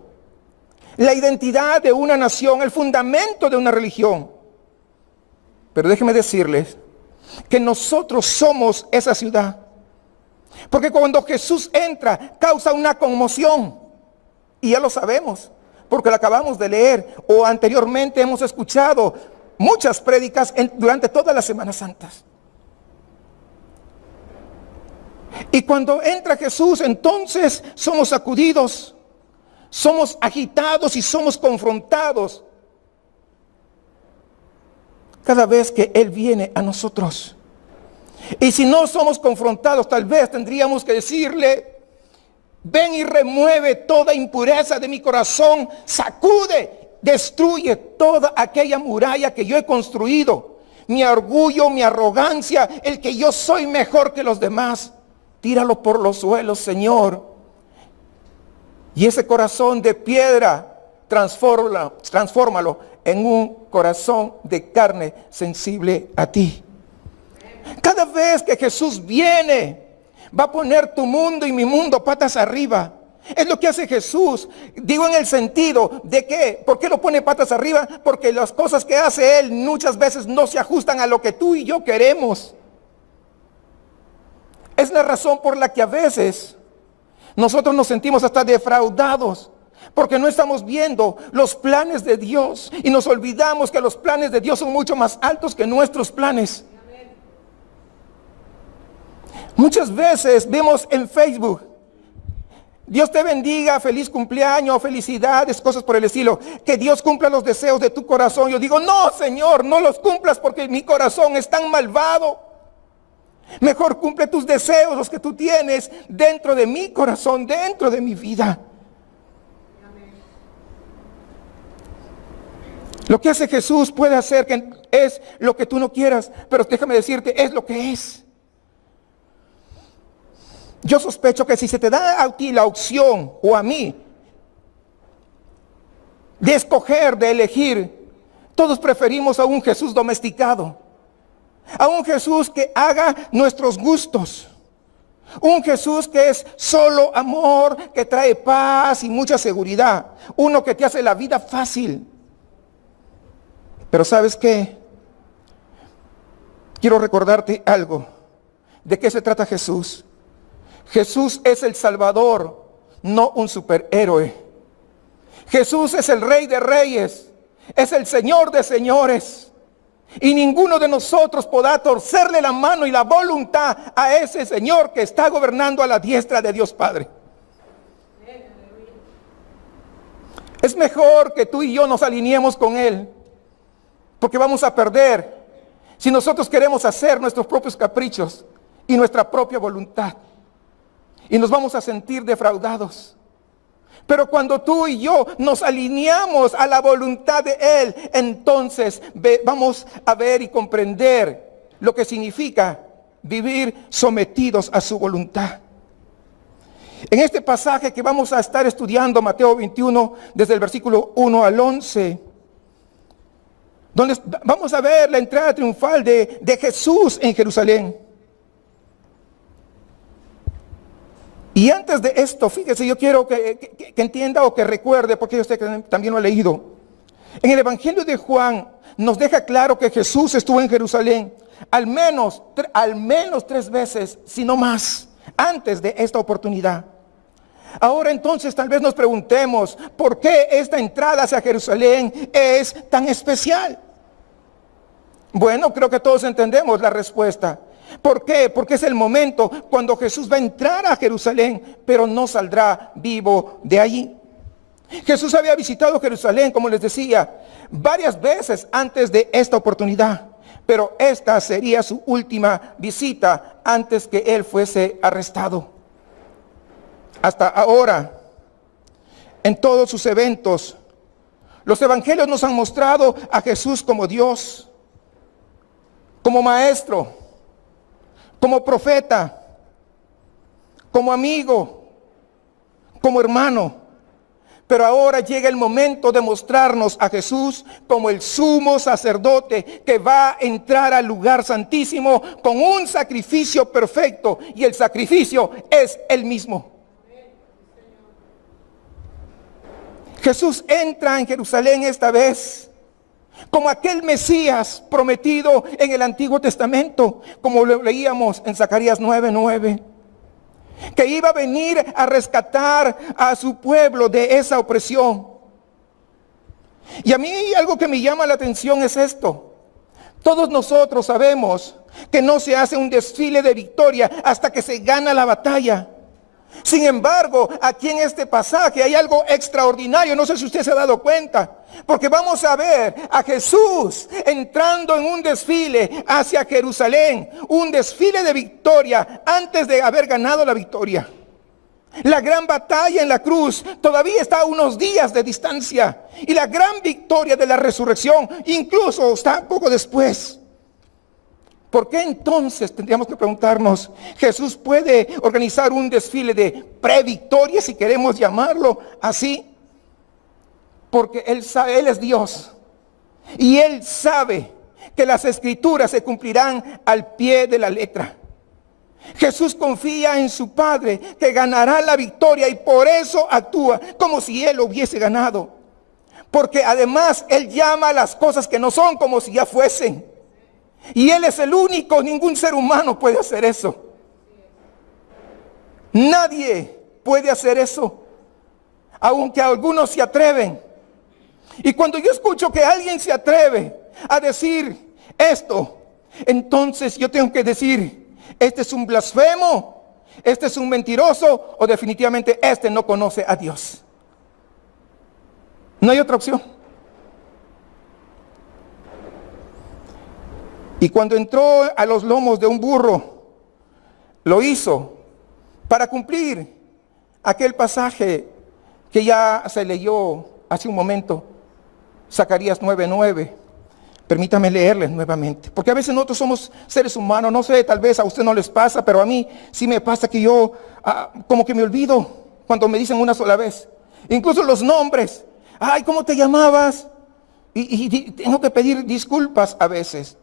la identidad de una nación, el fundamento de una religión. Pero déjenme decirles que nosotros somos esa ciudad, porque cuando Jesús entra causa una conmoción. Y ya lo sabemos, porque lo acabamos de leer, o anteriormente hemos escuchado muchas prédicas durante todas las Semanas Santas. Y cuando entra Jesús, entonces somos sacudidos, somos agitados y somos confrontados cada vez que Él viene a nosotros. Y si no somos confrontados, tal vez tendríamos que decirle: ven y remueve toda impureza de mi corazón, sacude, destruye toda aquella muralla que yo he construido, mi orgullo, mi arrogancia, el que yo soy mejor que los demás, tíralo por los suelos, Señor. Y ese corazón de piedra, transfórmalo en un corazón de carne sensible a ti. Cada vez que Jesús viene, va a poner tu mundo y mi mundo patas arriba. Es lo que hace Jesús. Digo en el sentido de que, ¿por qué lo pone patas arriba? Porque las cosas que hace Él muchas veces no se ajustan a lo que tú y yo queremos. Es la razón por la que a veces nosotros nos sentimos hasta defraudados, porque no estamos viendo los planes de Dios y nos olvidamos que los planes de Dios son mucho más altos que nuestros planes. Muchas veces vemos en Facebook: Dios te bendiga, feliz cumpleaños, felicidades, cosas por el estilo. Que Dios cumpla los deseos de tu corazón. Yo digo: no, Señor, no los cumplas, porque mi corazón es tan malvado. Mejor cumple tus deseos, los que tú tienes dentro de mi corazón, dentro de mi vida. Lo que hace Jesús puede hacer que es lo que tú no quieras, pero déjame decirte, es lo que es. Yo sospecho que si se te da a ti la opción, o a mí, de escoger, de elegir, todos preferimos a un Jesús domesticado, a un Jesús que haga nuestros gustos, un Jesús que es solo amor, que trae paz y mucha seguridad, uno que te hace la vida fácil. Pero ¿sabes qué? Quiero recordarte algo. ¿De qué se trata Jesús? Jesús es el Salvador, no un superhéroe. Jesús es el Rey de Reyes, es el Señor de Señores. Y ninguno de nosotros podrá torcerle la mano y la voluntad a ese Señor que está gobernando a la diestra de Dios Padre. Es mejor que tú y yo nos alineemos con Él, porque vamos a perder si nosotros queremos hacer nuestros propios caprichos y nuestra propia voluntad. Y nos vamos a sentir defraudados. Pero cuando tú y yo nos alineamos a la voluntad de Él, entonces vamos a ver y comprender lo que significa vivir sometidos a su voluntad. En este pasaje que vamos a estar estudiando, Mateo 21, desde el versículo 1 al 11, donde vamos a ver la entrada triunfal de Jesús en Jerusalén. Y antes de esto, fíjese, yo quiero que entienda o que recuerde, porque yo sé que también lo he leído. En el Evangelio de Juan nos deja claro que Jesús estuvo en Jerusalén al menos 3 veces, si no más, antes de esta oportunidad. Ahora entonces tal vez nos preguntemos, ¿por qué esta entrada hacia Jerusalén es tan especial? Bueno, creo que todos entendemos la respuesta. ¿Por qué? Porque es el momento cuando Jesús va a entrar a Jerusalén, pero no saldrá vivo de allí. Jesús había visitado Jerusalén, como les decía, varias veces antes de esta oportunidad, pero esta sería su última visita antes que él fuese arrestado. Hasta ahora, en todos sus eventos, los evangelios nos han mostrado a Jesús como Dios, como maestro, como profeta, como amigo, como hermano. Pero ahora llega el momento de mostrarnos a Jesús como el sumo sacerdote que va a entrar al lugar santísimo con un sacrificio perfecto, y el sacrificio es el mismo. Jesús entra en Jerusalén esta vez como aquel Mesías prometido en el Antiguo Testamento, como lo leíamos en Zacarías 9:9, que iba a venir a rescatar a su pueblo de esa opresión. Y a mí algo que me llama la atención es esto. Todos nosotros sabemos que no se hace un desfile de victoria hasta que se gana la batalla. Sin embargo, aquí en este pasaje hay algo extraordinario, no sé si usted se ha dado cuenta, porque vamos a ver a Jesús entrando en un desfile hacia Jerusalén, un desfile de victoria antes de haber ganado la victoria. La gran batalla en la cruz todavía está a unos días de distancia, y la gran victoria de la resurrección incluso está poco después. ¿Por qué entonces, tendríamos que preguntarnos, Jesús puede organizar un desfile de previctoria, si queremos llamarlo así? Porque Él sabe, Él es Dios, y Él sabe que las escrituras se cumplirán al pie de la letra. Jesús confía en su Padre que ganará la victoria, y por eso actúa como si Él hubiese ganado. Porque además Él llama a las cosas que no son como si ya fuesen. Y Él es el único, ningún ser humano puede hacer eso. Nadie puede hacer eso, aunque algunos se atreven. Y cuando yo escucho que alguien se atreve a decir esto, entonces yo tengo que decir, este es un blasfemo, este es un mentiroso, o definitivamente este no conoce a Dios. No hay otra opción. Y cuando entró a los lomos de un burro, lo hizo para cumplir aquel pasaje que ya se leyó hace un momento, Zacarías 9:9, Permítame leerles nuevamente, porque a veces nosotros somos seres humanos, no sé, tal vez a usted no les pasa, pero a mí sí me pasa que yo como que me olvido cuando me dicen una sola vez. Incluso los nombres. Ay, ¿cómo te llamabas? Y tengo que pedir disculpas a veces,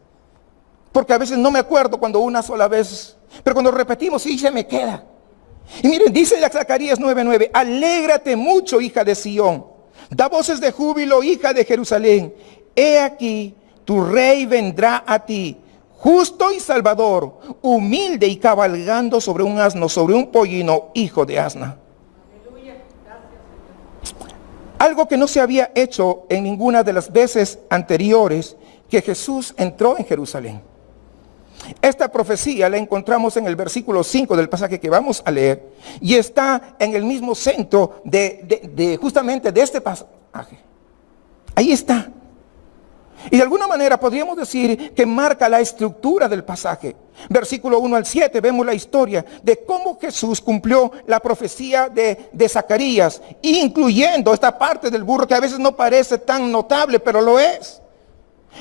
porque a veces no me acuerdo cuando una sola vez, pero cuando repetimos sí se me queda. Y miren, dice Zacarías 9:9, alégrate mucho, hija de Sión, da voces de júbilo, hija de Jerusalén. He aquí, tu rey vendrá a ti, justo y salvador, humilde y cabalgando sobre un asno, sobre un pollino, hijo de asna. Algo que no se había hecho en ninguna de las veces anteriores que Jesús entró en Jerusalén. Esta profecía la encontramos en el versículo 5 del pasaje que vamos a leer y está en el mismo centro justamente de este pasaje. Ahí está. Y de alguna manera podríamos decir que marca la estructura del pasaje. Versículo 1 al 7 vemos la historia de cómo Jesús cumplió la profecía de Zacarías, incluyendo esta parte del burro que a veces no parece tan notable, pero lo es.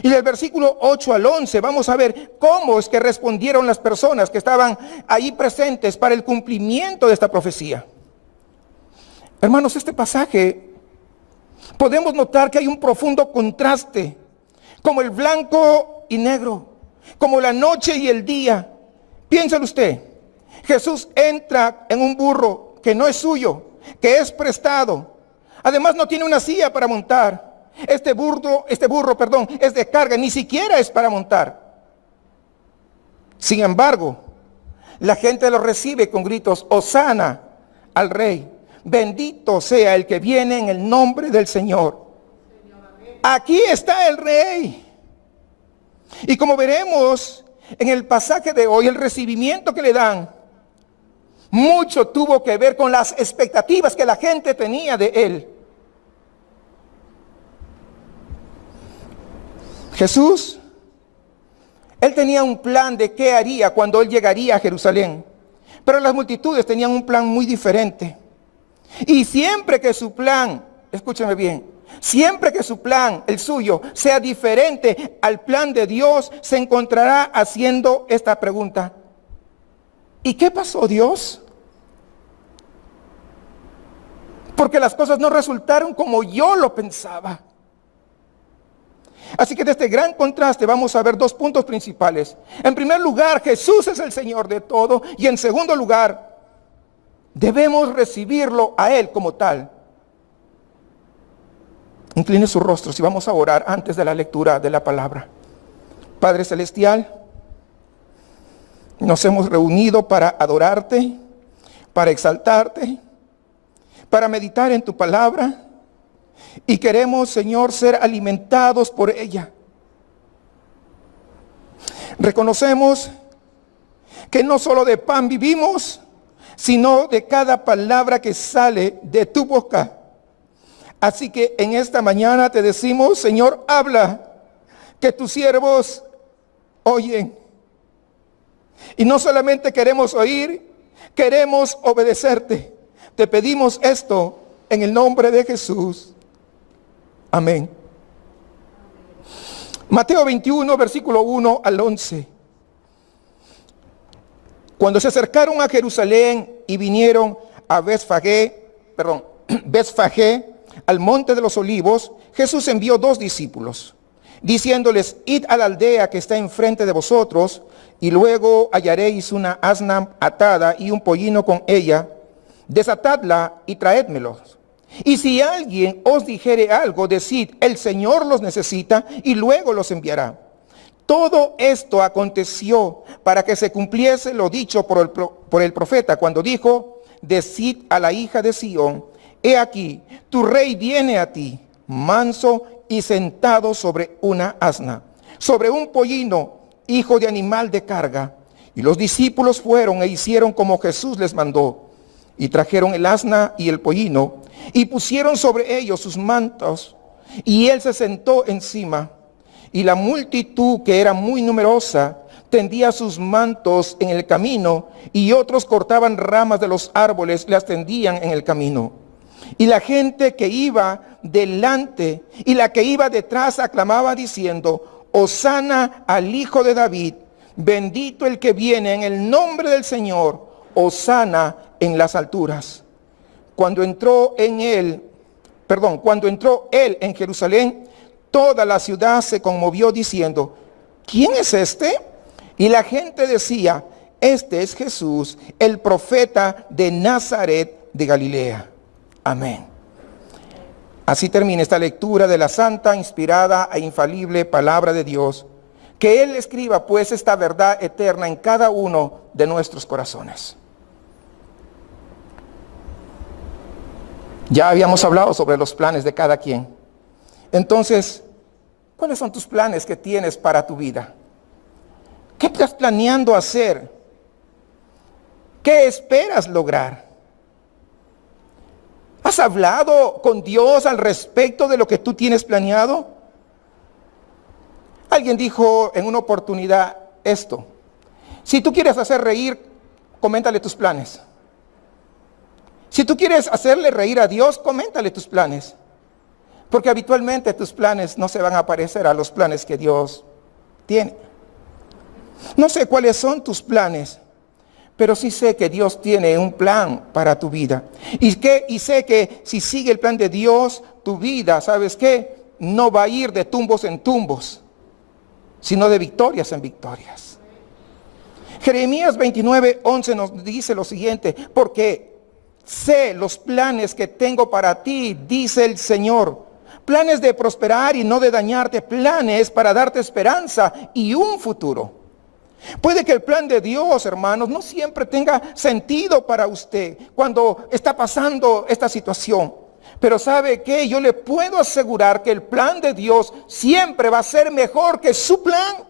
Y del versículo 8 al 11 vamos a ver cómo es que respondieron las personas que estaban ahí presentes para el cumplimiento de esta profecía. Hermanos, este pasaje podemos notar que hay un profundo contraste, como el blanco y negro, como la noche y el día. Piénselo usted, Jesús entra en un burro que no es suyo, que es prestado. Además no tiene una silla para montar. Este burro, es de carga, ni siquiera es para montar. Sin embargo, la gente lo recibe con gritos, Hosana al Rey, bendito sea el que viene en el nombre del Señor. Aquí está el Rey. Y como veremos en el pasaje de hoy, el recibimiento que le dan, mucho tuvo que ver con las expectativas que la gente tenía de él. Jesús, él tenía un plan de qué haría cuando él llegaría a Jerusalén, pero las multitudes tenían un plan muy diferente. Y siempre que su plan, escúcheme bien, siempre que su plan, el suyo, sea diferente al plan de Dios, se encontrará haciendo esta pregunta: ¿y qué pasó, Dios? Porque las cosas no resultaron como yo lo pensaba. Así que de este gran contraste vamos a ver dos puntos principales. En primer lugar, Jesús es el Señor de todo. Y en segundo lugar, debemos recibirlo a Él como tal. Incline sus rostros y vamos a orar antes de la lectura de la palabra. Padre Celestial, nos hemos reunido para adorarte, para exaltarte, para meditar en tu palabra. Y queremos, Señor, ser alimentados por ella. Reconocemos que no solo de pan vivimos, sino de cada palabra que sale de tu boca. Así que en esta mañana te decimos, Señor, habla, que tus siervos oyen. Y no solamente queremos oír, queremos obedecerte. Te pedimos esto en el nombre de Jesús. Amén. Mateo 21, versículo 1 al 11. Cuando se acercaron a Jerusalén y vinieron a Betfagé, al monte de los olivos, Jesús envió 2 discípulos, diciéndoles, id a la aldea que está enfrente de vosotros, y luego hallaréis una asna atada y un pollino con ella, desatadla y traédmelos. Y si alguien os dijere algo, decid, el Señor los necesita y luego los enviará. Todo esto aconteció para que se cumpliese lo dicho por el profeta cuando dijo, decid a la hija de Sión, he aquí, tu rey viene a ti, manso y sentado sobre una asna, sobre un pollino, hijo de animal de carga. Y los discípulos fueron e hicieron como Jesús les mandó. Y trajeron el asna y el pollino, y pusieron sobre ellos sus mantos, y él se sentó encima. Y la multitud, que era muy numerosa, tendía sus mantos en el camino, y otros cortaban ramas de los árboles, las tendían en el camino. Y la gente que iba delante y la que iba detrás aclamaba diciendo, Hosana al Hijo de David, bendito el que viene en el nombre del Señor, Hosana en las alturas. Cuando entró él en Jerusalén, toda la ciudad se conmovió diciendo, ¿quién es este? Y la gente decía, este es Jesús, el profeta de Nazaret de Galilea. Amén. Así termina esta lectura de la santa, inspirada e infalible palabra de Dios. Que Él escriba pues esta verdad eterna en cada uno de nuestros corazones. Ya habíamos hablado sobre los planes de cada quien. Entonces, ¿cuáles son tus planes que tienes para tu vida? ¿Qué estás planeando hacer? ¿Qué esperas lograr? ¿Has hablado con Dios al respecto de lo que tú tienes planeado? Alguien dijo en una oportunidad esto: si tú quieres hacer reír, coméntale tus planes. Si tú quieres hacerle reír a Dios, coméntale tus planes. Porque habitualmente tus planes no se van a parecer a los planes que Dios tiene. No sé cuáles son tus planes, pero sí sé que Dios tiene un plan para tu vida. Y sé que si sigue el plan de Dios, tu vida, ¿sabes qué? No va a ir de tumbos en tumbos, sino de victorias en victorias. Jeremías 29:11 nos dice lo siguiente: porque sé los planes que tengo para ti, dice el Señor. Planes de prosperar y no de dañarte, planes para darte esperanza y un futuro. Puede que el plan de Dios, hermanos, no siempre tenga sentido para usted cuando está pasando esta situación. Pero ¿sabe qué? Yo le puedo asegurar que el plan de Dios siempre va a ser mejor que su plan.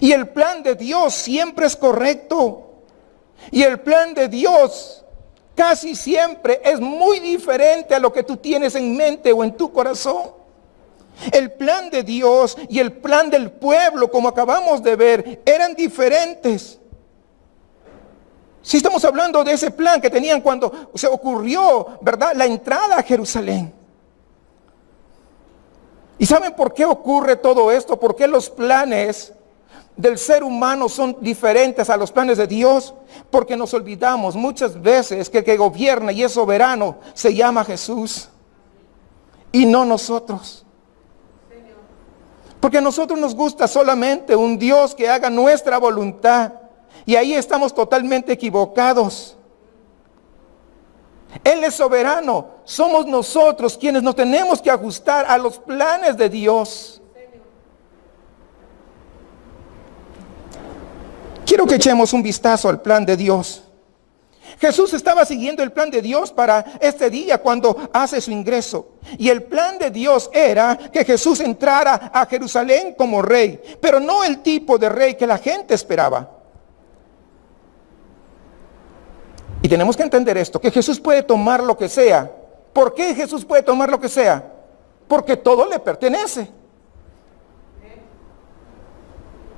Y el plan de Dios siempre es correcto. Y el plan de Dios casi siempre es muy diferente a lo que tú tienes en mente o en tu corazón. El plan de Dios y el plan del pueblo, como acabamos de ver, eran diferentes. Si estamos hablando de ese plan que tenían cuando se ocurrió, ¿verdad?, la entrada a Jerusalén. ¿Y saben por qué ocurre todo esto? ¿Por qué los planes del ser humano son diferentes a los planes de Dios? Porque nos olvidamos muchas veces que el que gobierna y es soberano se llama Jesús y no nosotros. Porque a nosotros nos gusta solamente un Dios que haga nuestra voluntad. Y ahí estamos totalmente equivocados. Él es soberano. Somos nosotros quienes nos tenemos que ajustar a los planes de Dios. Quiero que echemos un vistazo al plan de Dios. Jesús estaba siguiendo el plan de Dios para este día cuando hace su ingreso. Y el plan de Dios era que Jesús entrara a Jerusalén como rey, pero no el tipo de rey que la gente esperaba. Y tenemos que entender esto, que Jesús puede tomar lo que sea. ¿Por qué Jesús puede tomar lo que sea? Porque todo le pertenece.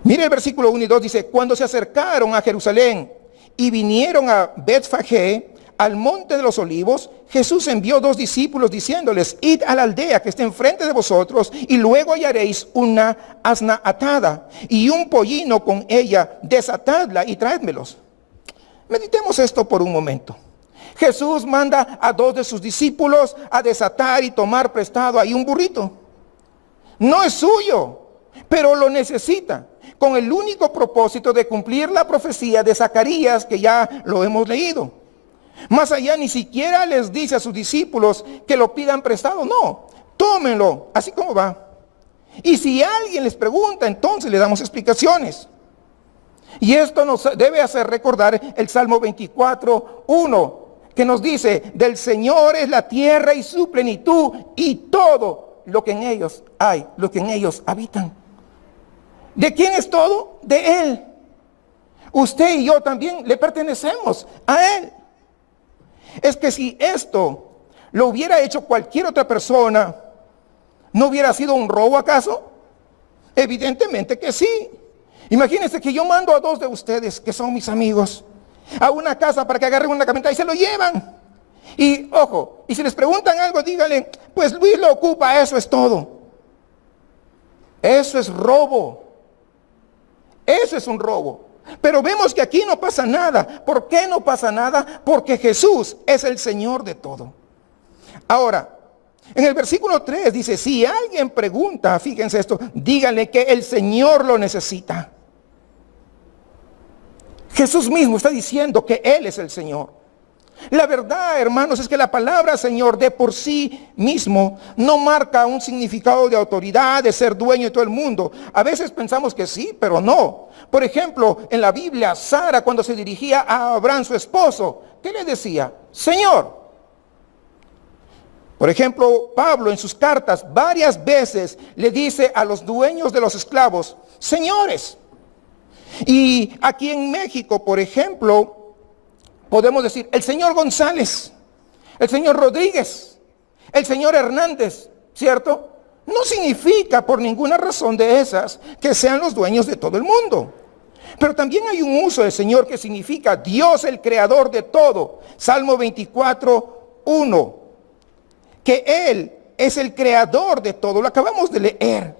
Mire el versículo 1 y 2, dice: cuando se acercaron a Jerusalén y vinieron a Betfagé, al monte de los olivos, Jesús envió 2 discípulos diciéndoles: id a la aldea que está enfrente de vosotros y luego hallaréis una asna atada y un pollino con ella, desatadla y traédmelos. Meditemos esto por un momento. Jesús manda a 2 de sus discípulos a desatar y tomar prestado ahí un burrito. No es suyo, pero lo necesita, con el único propósito de cumplir la profecía de Zacarías que ya lo hemos leído. Más allá, ni siquiera les dice a sus discípulos que lo pidan prestado. No, tómenlo, así como va. Y si alguien les pregunta, entonces le damos explicaciones. Y esto nos debe hacer recordar el Salmo 24:1, que nos dice: del Señor es la tierra y su plenitud y todo lo que en ellos hay, lo que en ellos habitan. ¿De quién es todo? De Él. Usted y yo también le pertenecemos a Él. Es que si esto lo hubiera hecho cualquier otra persona, ¿no hubiera sido un robo acaso? Evidentemente que sí. Imagínense que yo mando a 2 de ustedes, que son mis amigos, a una casa para que agarren una camioneta y se lo llevan. Y ojo, y si les preguntan algo, díganle: pues Luis lo ocupa, eso es todo. Eso es robo. Eso es un robo. Pero vemos que aquí no pasa nada. ¿Por qué no pasa nada? Porque Jesús es el Señor de todo. Ahora, en el versículo 3 dice, si alguien pregunta, fíjense esto, díganle que el Señor lo necesita. Jesús mismo está diciendo que Él es el Señor. La verdad, hermanos, es que la palabra Señor de por sí mismo no marca un significado de autoridad, de ser dueño de todo el mundo. A veces pensamos que sí, pero no. Por ejemplo, en la Biblia, Sara, cuando se dirigía a Abraham, su esposo, ¿qué le decía? Señor. Por ejemplo, Pablo en sus cartas varias veces le dice a los dueños de los esclavos, señores. Y aquí en México, por ejemplo, podemos decir, el señor González, el señor Rodríguez, el señor Hernández, ¿cierto? No significa por ninguna razón de esas que sean los dueños de todo el mundo. Pero también hay un uso de señor que significa Dios el creador de todo. Salmo 24:1. Que Él es el creador de todo. Lo acabamos de leer.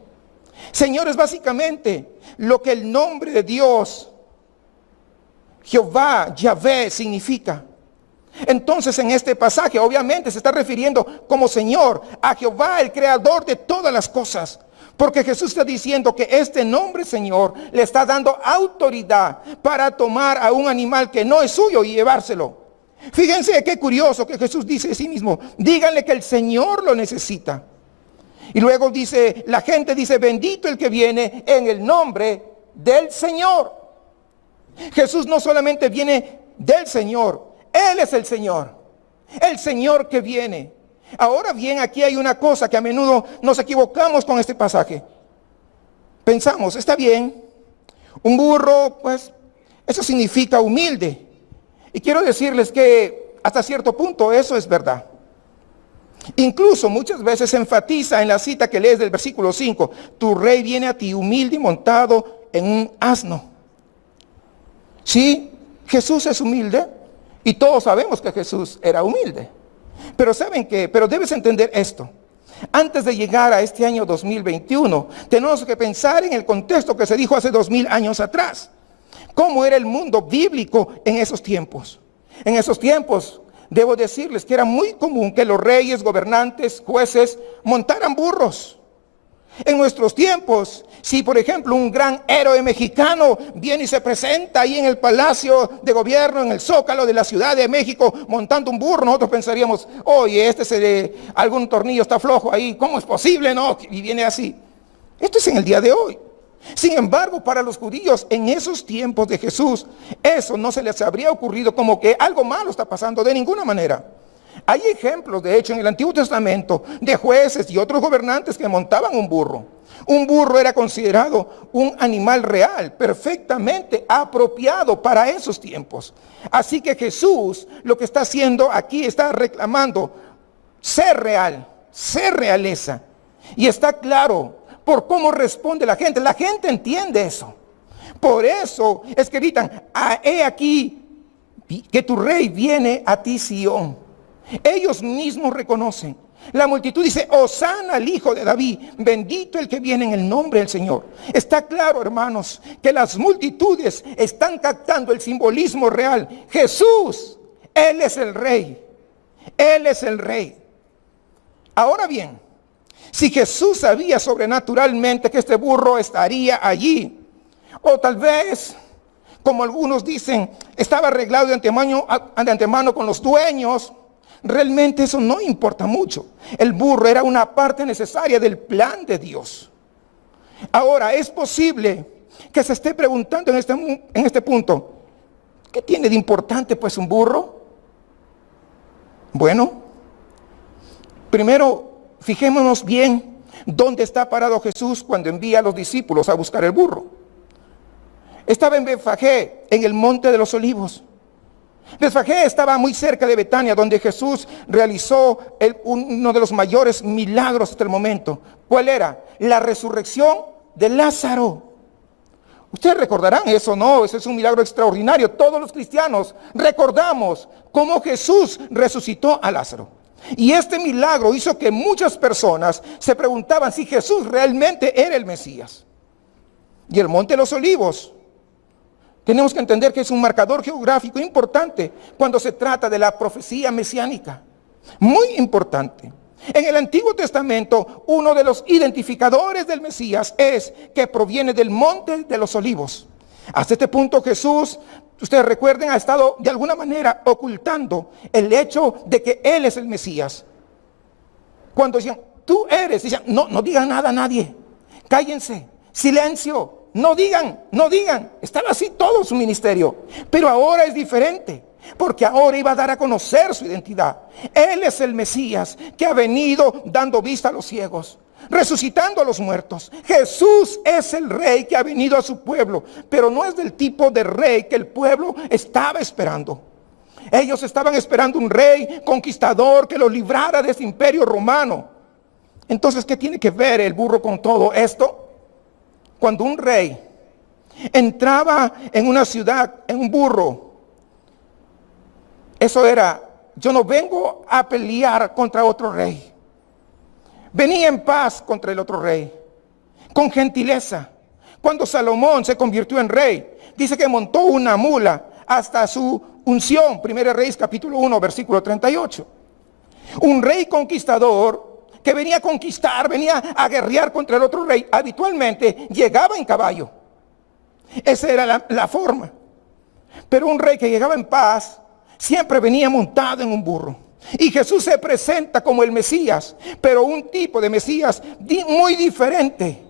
Señor es básicamente lo que el nombre de Dios, Jehová, Yahvé, significa. Entonces en este pasaje obviamente se está refiriendo como Señor a Jehová, el creador de todas las cosas. Porque Jesús está diciendo que este nombre Señor le está dando autoridad para tomar a un animal que no es suyo y llevárselo. Fíjense qué curioso que Jesús dice de sí mismo, díganle que el Señor lo necesita. Y luego dice, la gente dice, bendito el que viene en el nombre del Señor. Jesús no solamente viene del Señor, Él es el Señor que viene. Ahora bien, aquí hay una cosa que a menudo nos equivocamos con este pasaje. Pensamos, está bien, un burro, pues, eso significa humilde. Y quiero decirles que hasta cierto punto eso es verdad. Incluso muchas veces se enfatiza en la cita que lees del versículo 5, tu rey viene a ti humilde y montado en un asno. Sí, Jesús es humilde y todos sabemos que Jesús era humilde. Pero ¿saben qué? Pero debes entender esto. Antes de llegar a este año 2021, tenemos que pensar en el contexto que se dijo hace 2000 años atrás. ¿Cómo era el mundo bíblico en esos tiempos? En esos tiempos, debo decirles que era muy común que los reyes, gobernantes, jueces montaran burros. En nuestros tiempos, si por ejemplo un gran héroe mexicano viene y se presenta ahí en el Palacio de Gobierno, en el Zócalo de la Ciudad de México, montando un burro, nosotros pensaríamos, oye, algún tornillo está flojo ahí, ¿cómo es posible? No, y viene así. Esto es en el día de hoy. Sin embargo, para los judíos en esos tiempos de Jesús, eso no se les habría ocurrido como que algo malo está pasando de ninguna manera. Hay ejemplos, de hecho, en el Antiguo Testamento de jueces y otros gobernantes que montaban un burro. Un burro era considerado un animal real, perfectamente apropiado para esos tiempos. Así que Jesús lo que está haciendo aquí, está reclamando ser real, ser realeza. Y está claro por cómo responde la gente. La gente entiende eso. Por eso es que gritan, he aquí que tu rey viene a ti, Sión. Ellos mismos reconocen. La multitud dice, Hosana al hijo de David, bendito el que viene en el nombre del Señor. Está claro, hermanos, que las multitudes están captando el simbolismo real. Jesús, Él es el rey. Él es el rey. Ahora bien, si Jesús sabía sobrenaturalmente que este burro estaría allí, o tal vez, como algunos dicen, estaba arreglado de antemano con los dueños, realmente eso no importa mucho. El burro era una parte necesaria del plan de Dios. Ahora, es posible que se esté preguntando en este punto, ¿qué tiene de importante pues un burro? Bueno, primero, fijémonos bien dónde está parado Jesús cuando envía a los discípulos a buscar el burro. Estaba en Betfagé, en el monte de los olivos. Betfagé estaba muy cerca de Betania, donde Jesús realizó uno de los mayores milagros hasta el momento. ¿Cuál era? La resurrección de Lázaro. Ustedes recordarán eso, ¿no? Ese es un milagro extraordinario. Todos los cristianos recordamos cómo Jesús resucitó a Lázaro. Y este milagro hizo que muchas personas se preguntaban si Jesús realmente era el Mesías. Y el Monte de los Olivos, tenemos que entender que es un marcador geográfico importante cuando se trata de la profecía mesiánica. Muy importante. En el Antiguo Testamento, uno de los identificadores del Mesías es que proviene del Monte de los Olivos. Hasta este punto Jesús, ustedes recuerden, ha estado de alguna manera ocultando el hecho de que Él es el Mesías. Cuando decían, tú eres, decían, no digan nada a nadie, cállense, silencio, no digan. Estaba así todo su ministerio. Pero ahora es diferente, porque ahora iba a dar a conocer su identidad. Él es el Mesías que ha venido dando vista a los ciegos, resucitando a los muertos. Jesús es el rey que ha venido a su pueblo, pero no es del tipo de rey que el pueblo estaba esperando. Ellos estaban esperando un rey conquistador que los librara de ese imperio romano. Entonces, ¿qué tiene que ver el burro con todo esto? Cuando un rey entraba en una ciudad en un burro, eso era, yo no vengo a pelear contra otro rey. Venía en paz contra el otro rey, con gentileza. Cuando Salomón se convirtió en rey, dice que montó una mula hasta su unción. 1 Reyes capítulo 1, versículo 38. Un rey conquistador que venía a conquistar, venía a guerrear contra el otro rey, habitualmente llegaba en caballo. Esa era la forma. Pero un rey que llegaba en paz, siempre venía montado en un burro. Y Jesús se presenta como el Mesías, pero un tipo de Mesías muy diferente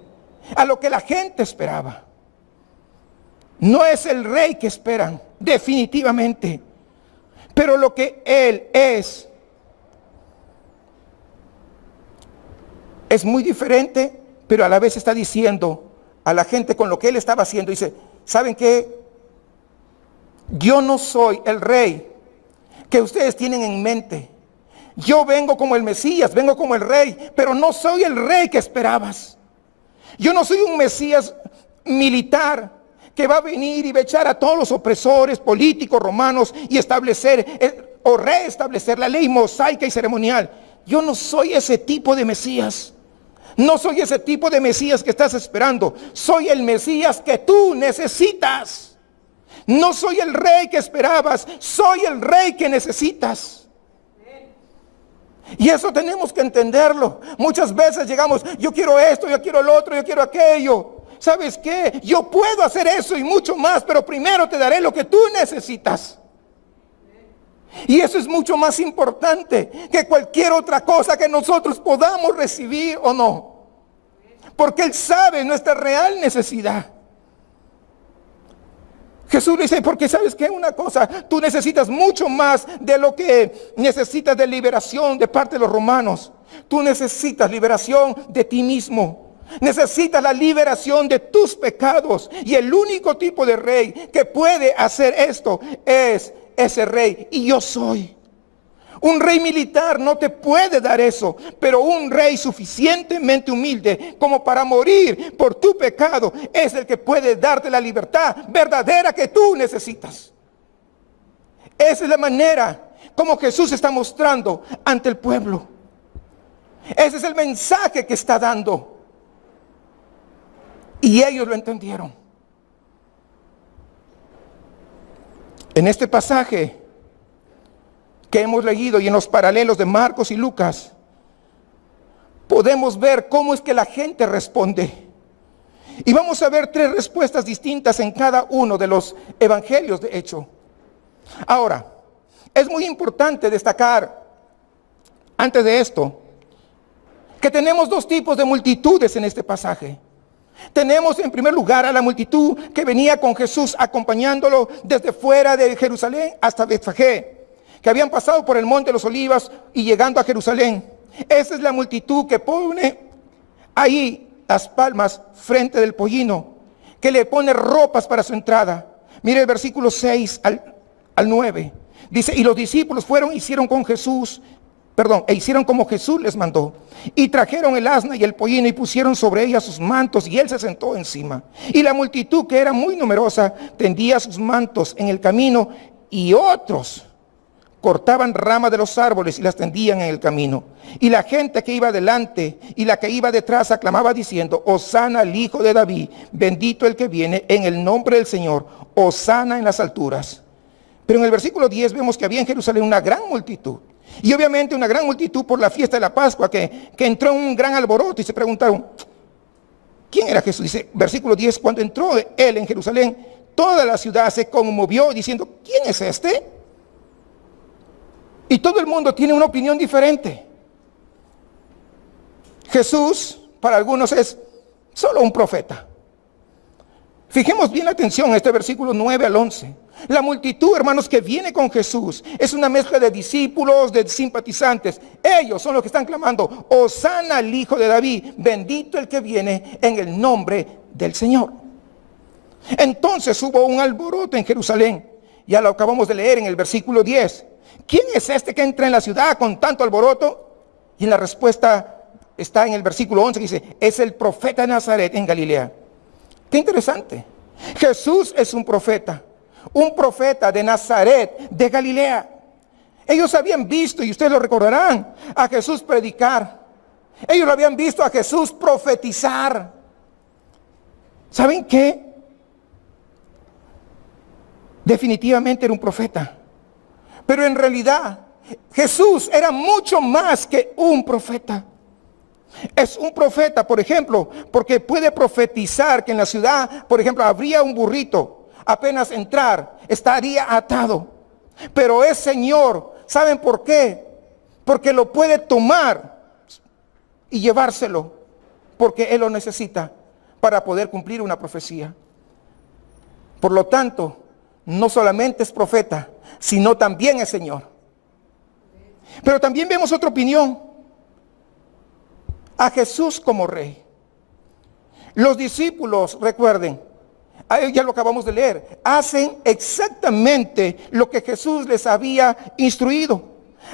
a lo que la gente esperaba. No es el rey que esperan, definitivamente. Pero lo que Él es muy diferente, pero a la vez está diciendo a la gente con lo que Él estaba haciendo, dice, ¿saben qué? Yo no soy el rey que ustedes tienen en mente. Yo vengo como el Mesías, vengo como el rey, pero no soy el rey que esperabas. Yo no soy un Mesías militar que va a venir y va a echar a todos los opresores políticos romanos y establecer o restablecer la ley mosaica y ceremonial. Yo no soy ese tipo de Mesías. No soy ese tipo de Mesías que estás esperando. Soy el Mesías que tú necesitas. No soy el rey que esperabas, soy el rey que necesitas. Y eso tenemos que entenderlo. Muchas veces llegamos, yo quiero esto, yo quiero lo otro, yo quiero aquello. ¿Sabes qué? Yo puedo hacer eso y mucho más, pero primero te daré lo que tú necesitas. Y eso es mucho más importante que cualquier otra cosa que nosotros podamos recibir o no. Porque Él sabe nuestra real necesidad. Jesús dice, porque sabes que una cosa, tú necesitas mucho más de lo que necesitas de liberación de parte de los romanos. Tú necesitas liberación de ti mismo. Necesitas la liberación de tus pecados. Y el único tipo de rey que puede hacer esto es ese rey. Y yo soy. Un rey militar no te puede dar eso, pero un rey suficientemente humilde como para morir por tu pecado es el que puede darte la libertad verdadera que tú necesitas. Esa es la manera como Jesús está mostrando ante el pueblo. Ese es el mensaje que está dando. Y ellos lo entendieron. En este pasaje que hemos leído y en los paralelos de Marcos y Lucas, podemos ver cómo es que la gente responde. Y vamos a ver 3 respuestas distintas en cada uno de los evangelios, de hecho. Ahora, es muy importante destacar, antes de esto, que tenemos 2 tipos de multitudes en este pasaje. Tenemos en primer lugar a la multitud que venía con Jesús acompañándolo desde fuera de Jerusalén hasta Betfagé, que habían pasado por el monte de los Olivos y llegando a Jerusalén. Esa es la multitud que pone ahí las palmas frente del pollino, que le pone ropas para su entrada. Mire el versículo 6 al 9. Dice, y los discípulos fueron e hicieron como Jesús les mandó. Y trajeron el asna y el pollino y pusieron sobre ella sus mantos y él se sentó encima. Y la multitud, que era muy numerosa, tendía sus mantos en el camino, y otros cortaban ramas de los árboles y las tendían en el camino. Y la gente que iba delante y la que iba detrás aclamaba diciendo: Hosana al Hijo de David, bendito el que viene en el nombre del Señor, Hosana en las alturas. Pero en el versículo 10 vemos que había en Jerusalén una gran multitud. Y obviamente una gran multitud por la fiesta de la Pascua que entró en un gran alboroto y se preguntaron: ¿quién era Jesús? Dice, versículo 10, cuando entró él en Jerusalén, toda la ciudad se conmovió diciendo: ¿quién es este? Y todo el mundo tiene una opinión diferente. Jesús, para algunos, es solo un profeta. Fijemos bien la atención a este versículo 9 al 11. La multitud, hermanos, que viene con Jesús es una mezcla de discípulos, de simpatizantes. Ellos son los que están clamando: Hosana al Hijo de David, bendito el que viene en el nombre del Señor. Entonces hubo un alboroto en Jerusalén. Ya lo acabamos de leer en el versículo 10. ¿Quién es este que entra en la ciudad con tanto alboroto? Y en la respuesta está en el versículo 11 que dice: es el profeta de Nazaret en Galilea. Qué interesante. Jesús es un profeta de Nazaret, de Galilea. Ellos habían visto, y ustedes lo recordarán, a Jesús predicar. Ellos lo habían visto a Jesús profetizar. ¿Saben qué? Definitivamente era un profeta. Pero en realidad Jesús era mucho más que un profeta. Es un profeta, por ejemplo, porque puede profetizar que en la ciudad, por ejemplo, habría un burrito. Apenas entrar, estaría atado. Pero es Señor. ¿Saben por qué? Porque lo puede tomar y llevárselo. Porque Él lo necesita para poder cumplir una profecía. Por lo tanto, no solamente es profeta, sino también es Señor. Pero también vemos otra opinión. A Jesús como rey. Los discípulos, recuerden, ya lo acabamos de leer, hacen exactamente lo que Jesús les había instruido.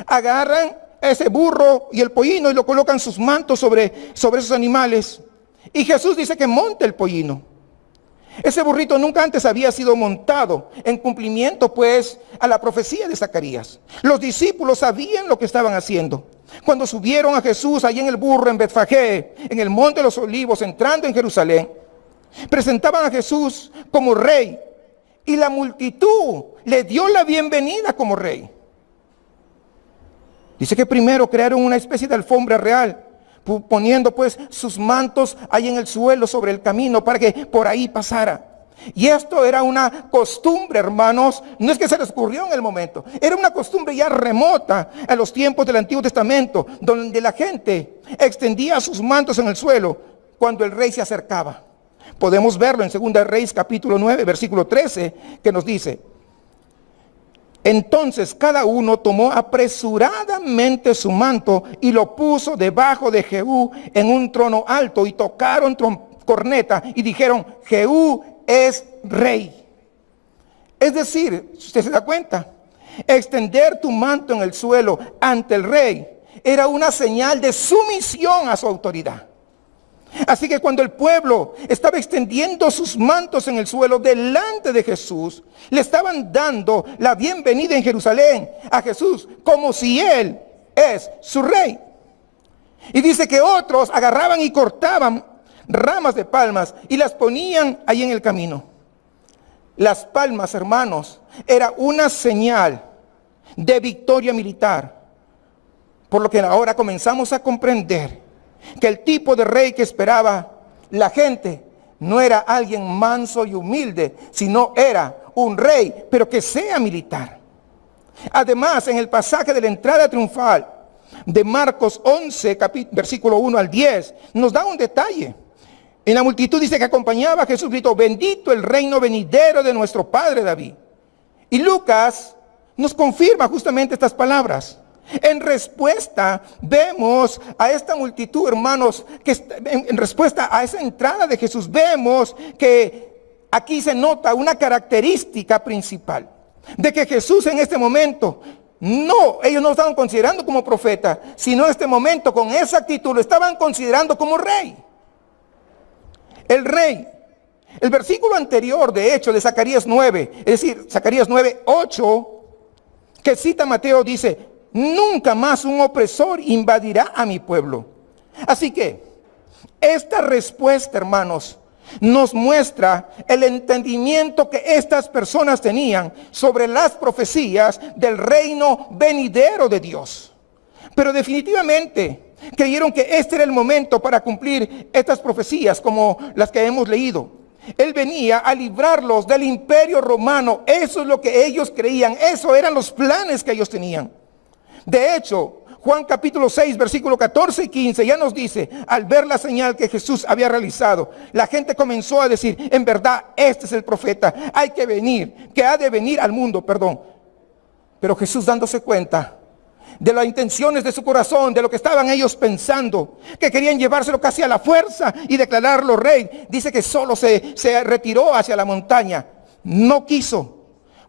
Agarran ese burro y el pollino y lo colocan sus mantos sobre esos animales. Y Jesús dice que monte el pollino. Ese burrito nunca antes había sido montado, en cumplimiento pues a la profecía de Zacarías. Los discípulos sabían lo que estaban haciendo. Cuando subieron a Jesús allí en el burro en Betfagé, en el monte de los olivos, entrando en Jerusalén, presentaban a Jesús como rey. Y la multitud le dio la bienvenida como rey. Dice que primero crearon una especie de alfombra real, poniendo pues sus mantos ahí en el suelo sobre el camino para que por ahí pasara. Y esto era una costumbre, hermanos, no es que se les ocurrió en el momento, era una costumbre ya remota a los tiempos del Antiguo Testamento, donde la gente extendía sus mantos en el suelo cuando el rey se acercaba. Podemos verlo en 2 Reyes capítulo 9, versículo 13, que nos dice: entonces cada uno tomó apresuradamente su manto y lo puso debajo de Jehú en un trono alto, y tocaron corneta y dijeron: Jehú es rey. Es decir, si usted se da cuenta, extender tu manto en el suelo ante el rey era una señal de sumisión a su autoridad. Así que cuando el pueblo estaba extendiendo sus mantos en el suelo delante de Jesús, le estaban dando la bienvenida en Jerusalén a Jesús como si Él es su rey. Y dice que otros agarraban y cortaban ramas de palmas y las ponían ahí en el camino. Las palmas, hermanos, era una señal de victoria militar. Por lo que ahora comenzamos a comprender que el tipo de rey que esperaba la gente no era alguien manso y humilde, sino era un rey, pero que sea militar. Además, en el pasaje de la entrada triunfal de Marcos 11, versículo 1 al 10, nos da un detalle. En la multitud dice que acompañaba a Jesús, gritó: bendito el reino venidero de nuestro Padre David. Y Lucas nos confirma justamente estas palabras. En respuesta, vemos a esta multitud, hermanos, que en respuesta a esa entrada de Jesús, vemos que aquí se nota una característica principal, de que Jesús en este momento, ellos no lo estaban considerando como profeta, sino en este momento, con esa actitud, lo estaban considerando como rey. El rey. El versículo anterior, de hecho, de Zacarías 9, es decir, Zacarías 9, 8, que cita Mateo, dice, nunca más un opresor invadirá a mi pueblo. Así que esta respuesta, hermanos, nos muestra el entendimiento que estas personas tenían sobre las profecías del reino venidero de Dios. Pero definitivamente creyeron que este era el momento para cumplir estas profecías como las que hemos leído. Él venía a librarlos del imperio romano. Eso es lo que ellos creían. Eso eran los planes que ellos tenían. De hecho, Juan capítulo 6, versículo 14 y 15 ya nos dice, al ver la señal que Jesús había realizado, la gente comenzó a decir, en verdad, este es el profeta, hay que venir, que ha de venir al mundo, perdón. Pero Jesús, dándose cuenta de las intenciones de su corazón, de lo que estaban ellos pensando, que querían llevárselo casi a la fuerza y declararlo rey, dice que solo se retiró hacia la montaña, no quiso.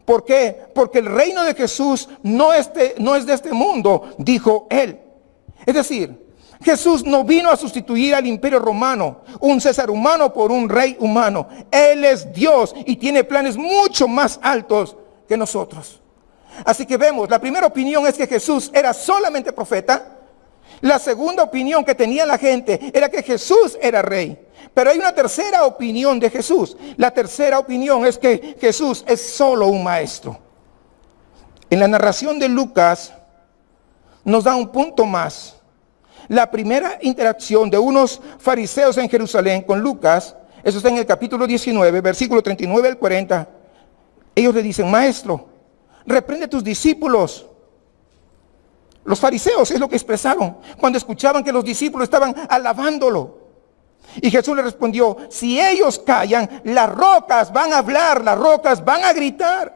¿Por qué? Porque el reino de Jesús no es de este mundo, dijo él. Es decir, Jesús no vino a sustituir al imperio romano, un César humano por un rey humano. Él es Dios y tiene planes mucho más altos que nosotros. Así que vemos, la primera opinión es que Jesús era solamente profeta. La segunda opinión que tenía la gente era que Jesús era rey. Pero hay una tercera opinión de Jesús. La tercera opinión es que Jesús es solo un maestro. En la narración de Lucas nos da un punto más. La primera interacción de unos fariseos en Jerusalén con Lucas, eso está en el capítulo 19, versículo 39 al 40. Ellos le dicen, maestro, reprende a tus discípulos. Los fariseos es lo que expresaron cuando escuchaban que los discípulos estaban alabándolo. Y Jesús le respondió, si ellos callan, las rocas van a hablar, las rocas van a gritar.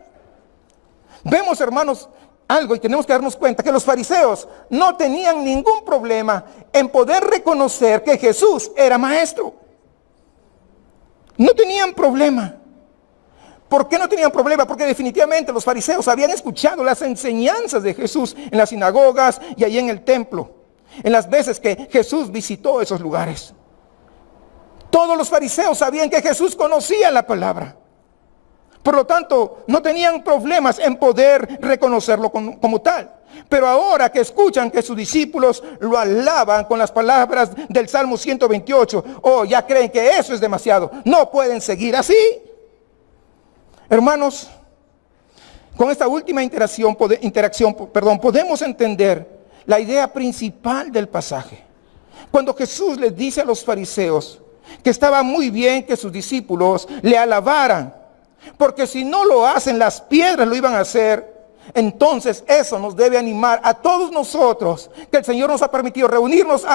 Vemos, hermanos, algo y tenemos que darnos cuenta que los fariseos no tenían ningún problema en poder reconocer que Jesús era maestro. No tenían problema. ¿Por qué no tenían problema? Porque definitivamente los fariseos habían escuchado las enseñanzas de Jesús en las sinagogas y allí en el templo, en las veces que Jesús visitó esos lugares. Todos los fariseos sabían que Jesús conocía la palabra. Por lo tanto, no tenían problemas en poder reconocerlo como tal. Pero ahora que escuchan que sus discípulos lo alaban con las palabras del Salmo 128, ya creen que eso es demasiado. No pueden seguir así. Hermanos, con esta última interacción, podemos entender la idea principal del pasaje. Cuando Jesús les dice a los fariseos que estaba muy bien que sus discípulos le alabaran, porque si no lo hacen, las piedras lo iban a hacer. Entonces eso nos debe animar a todos nosotros, que el Señor nos ha permitido reunirnos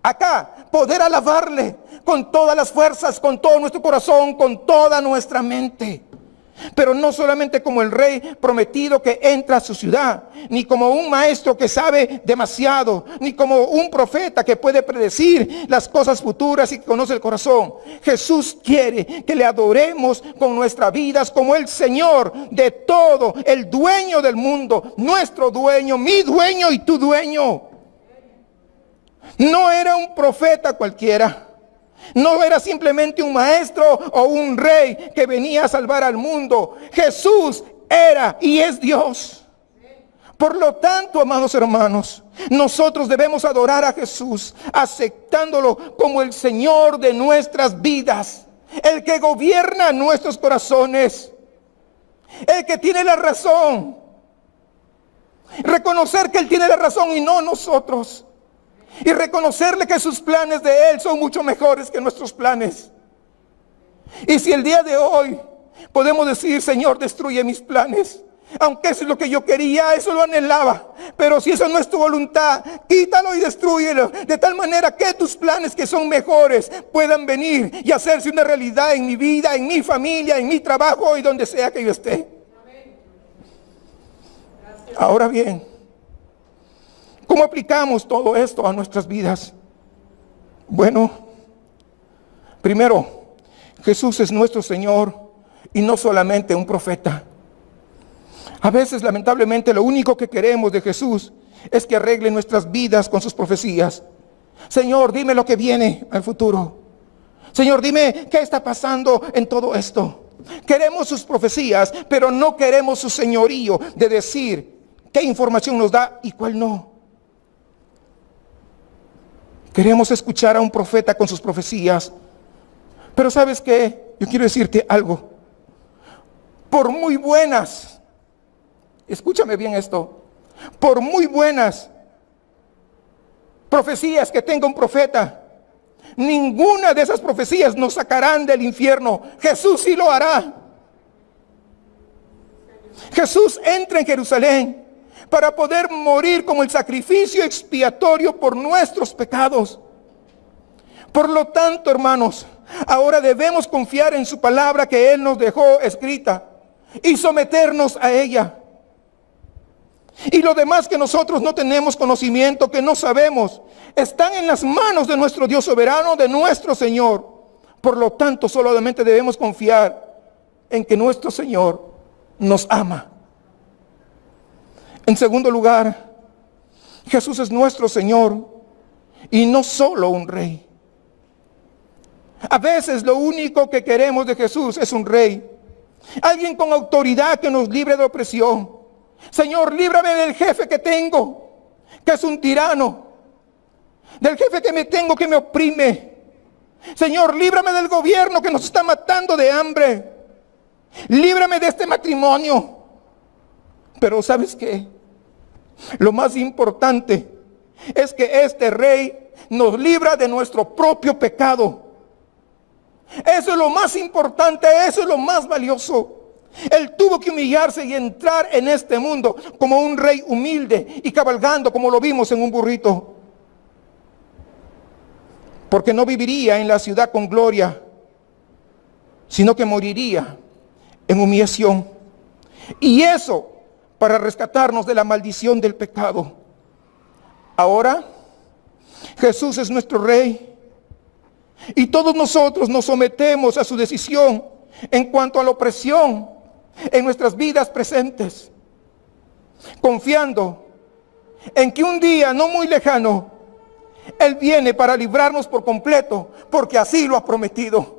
acá, poder alabarle con todas las fuerzas, con todo nuestro corazón, con toda nuestra mente. Pero no solamente como el rey prometido que entra a su ciudad, ni como un maestro que sabe demasiado, ni como un profeta que puede predecir las cosas futuras y que conoce el corazón. Jesús quiere que le adoremos con nuestras vidas como el Señor de todo, el dueño del mundo, nuestro dueño, mi dueño y tu dueño. No era un profeta cualquiera. No era simplemente un maestro o un rey que venía a salvar al mundo. Jesús era y es Dios. Por lo tanto, amados hermanos, nosotros debemos adorar a Jesús, aceptándolo como el Señor de nuestras vidas, el que gobierna nuestros corazones, el que tiene la razón. Reconocer que Él tiene la razón y no nosotros. Y reconocerle que sus planes de Él son mucho mejores que nuestros planes. Y si el día de hoy podemos decir, Señor, destruye mis planes, aunque eso es lo que yo quería, eso lo anhelaba, pero si eso no es tu voluntad, quítalo y destrúyelo, de tal manera que tus planes que son mejores puedan venir y hacerse una realidad en mi vida, en mi familia, en mi trabajo y donde sea que yo esté. Ahora bien, ¿cómo aplicamos todo esto a nuestras vidas? Bueno, primero, Jesús es nuestro Señor y no solamente un profeta. A veces, lamentablemente, lo único que queremos de Jesús es que arregle nuestras vidas con sus profecías. Señor, dime lo que viene al futuro. Señor, dime qué está pasando en todo esto. Queremos sus profecías, pero no queremos su señorío de decir qué información nos da y cuál no. Queremos escuchar a un profeta con sus profecías. Pero ¿sabes qué? Yo quiero decirte algo. Por muy buenas, escúchame bien esto, por muy buenas profecías que tenga un profeta, ninguna de esas profecías nos sacarán del infierno. Jesús sí lo hará. Jesús entra en Jerusalén para poder morir como el sacrificio expiatorio por nuestros pecados. Por lo tanto, hermanos, ahora debemos confiar en su palabra que Él nos dejó escrita y someternos a ella. Y lo demás que nosotros no tenemos conocimiento, que no sabemos, están en las manos de nuestro Dios soberano, de nuestro Señor. Por lo tanto, solamente debemos confiar en que nuestro Señor nos ama. En segundo lugar, Jesús es nuestro Señor y no solo un rey. A veces lo único que queremos de Jesús es un rey, alguien con autoridad que nos libre de opresión. Señor, líbrame del jefe que tengo, que es un tirano, del jefe que me oprime. Señor, líbrame del gobierno que nos está matando de hambre. Líbrame de este matrimonio. Pero ¿sabes qué? Lo más importante es que este rey nos libra de nuestro propio pecado. Eso es lo más importante, eso es lo más valioso. Él tuvo que humillarse y entrar en este mundo como un rey humilde y cabalgando como lo vimos en un burrito. Porque no viviría en la ciudad con gloria, sino que moriría en humillación. Y eso para rescatarnos de la maldición del pecado. Ahora, Jesús es nuestro rey. Y todos nosotros nos sometemos a su decisión en cuanto a la opresión en nuestras vidas presentes, confiando en que un día no muy lejano Él viene para librarnos por completo, porque así lo ha prometido.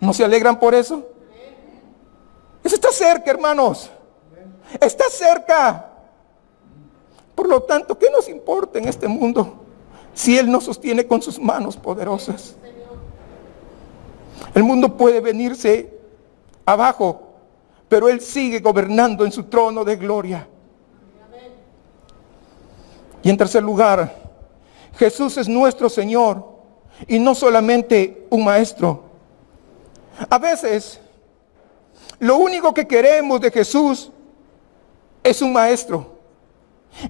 ¿No se alegran por eso? Eso está cerca, hermanos. Está cerca. Por lo tanto, ¿qué nos importa en este mundo si Él nos sostiene con sus manos poderosas? El mundo puede venirse abajo, pero Él sigue gobernando en su trono de gloria. Y en tercer lugar, Jesús es nuestro Señor y no solamente un maestro. A veces, lo único que queremos de Jesús es un maestro.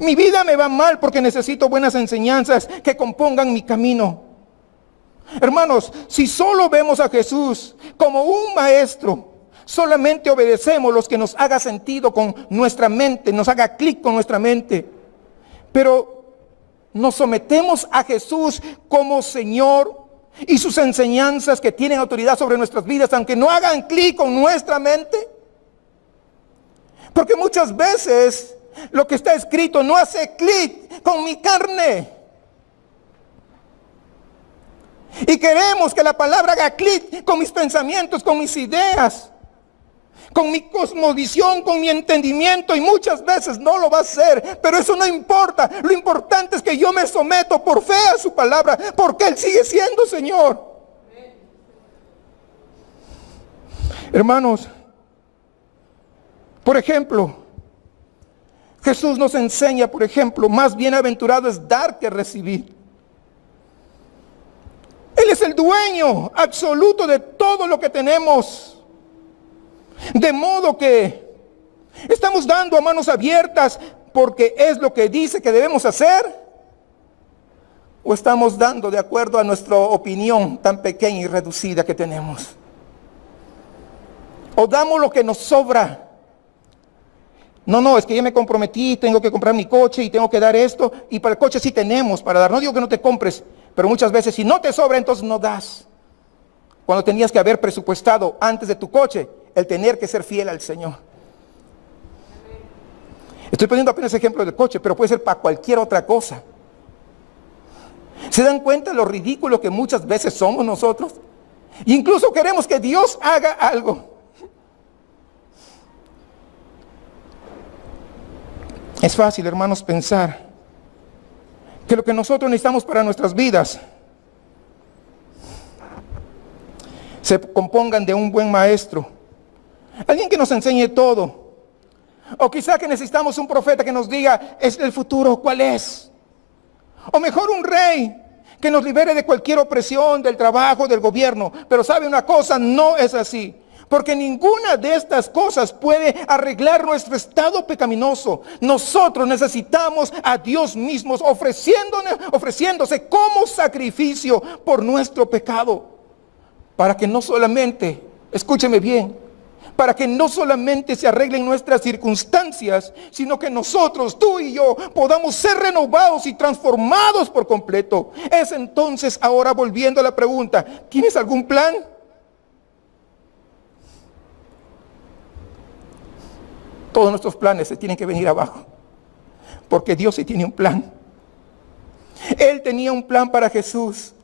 Mi vida me va mal porque necesito buenas enseñanzas que compongan mi camino. Hermanos, si solo vemos a Jesús como un maestro, solamente obedecemos los que nos haga sentido con nuestra mente, nos haga clic con nuestra mente. Pero nos sometemos a Jesús como Señor y sus enseñanzas que tienen autoridad sobre nuestras vidas, aunque no hagan clic con nuestra mente. Porque muchas veces lo que está escrito no hace clic con mi carne. Y queremos que la palabra haga clic con mis pensamientos, con mis ideas, con mi cosmovisión, con mi entendimiento, y muchas veces no lo va a hacer, pero eso no importa. Lo importante es que yo me someto por fe a su palabra, porque Él sigue siendo Señor. Hermanos, por ejemplo, Jesús nos enseña, por ejemplo, más bienaventurado es dar que recibir. Él es el dueño absoluto de todo lo que tenemos. De modo que estamos dando a manos abiertas porque es lo que dice que debemos hacer, o estamos dando de acuerdo a nuestra opinión tan pequeña y reducida que tenemos. O damos lo que nos sobra. No, es que ya me comprometí, tengo que comprar mi coche y tengo que dar esto, y para el coche sí tenemos para dar. No digo que no te compres, pero muchas veces si no te sobra, entonces no das. Cuando tenías que haber presupuestado antes de tu coche el tener que ser fiel al Señor. Estoy poniendo apenas ejemplo del coche, pero puede ser para cualquier otra cosa. ¿Se dan cuenta lo ridículo que muchas veces somos nosotros? E incluso queremos que Dios haga algo. Es fácil, hermanos, pensar que lo que nosotros necesitamos para nuestras vidas se compongan de un buen maestro, alguien que nos enseñe todo, o quizá que necesitamos un profeta que nos diga es el futuro, ¿cuál es? O mejor un rey que nos libere de cualquier opresión, del trabajo, del gobierno. Pero sabe una cosa, no es así. Porque ninguna de estas cosas puede arreglar nuestro estado pecaminoso. Nosotros necesitamos a Dios mismo ofreciéndose como sacrificio por nuestro pecado. Para que no solamente, escúcheme bien, para que no solamente se arreglen nuestras circunstancias, sino que nosotros, tú y yo, podamos ser renovados y transformados por completo. Es entonces, ahora volviendo a la pregunta, ¿tienes algún plan? Todos nuestros planes se tienen que venir abajo, porque Dios sí tiene un plan. Él tenía un plan para Jesús,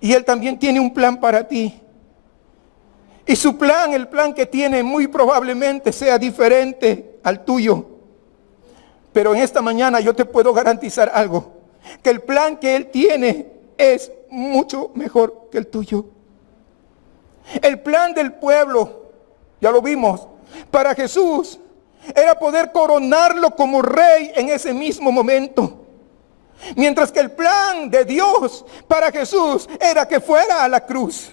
y Él también tiene un plan para ti. Y su plan, el plan que tiene, muy probablemente sea diferente al tuyo. Pero en esta mañana yo te puedo garantizar algo, que el plan que Él tiene es mucho mejor que el tuyo. El plan del pueblo, ya lo vimos, para Jesús era poder coronarlo como rey en ese mismo momento. Mientras que el plan de Dios para Jesús era que fuera a la cruz.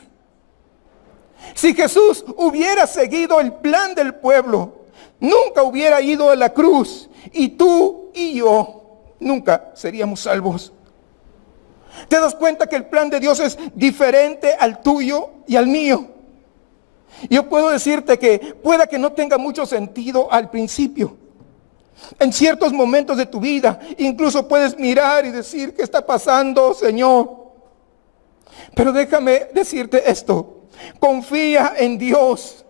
Si Jesús hubiera seguido el plan del pueblo, nunca hubiera ido a la cruz, y tú y yo nunca seríamos salvos. ¿Te das cuenta que el plan de Dios es diferente al tuyo y al mío? Yo puedo decirte que pueda que no tenga mucho sentido al principio. En ciertos momentos de tu vida, incluso puedes mirar y decir, ¿qué está pasando, Señor? Pero déjame decirte esto. Confía en Dios,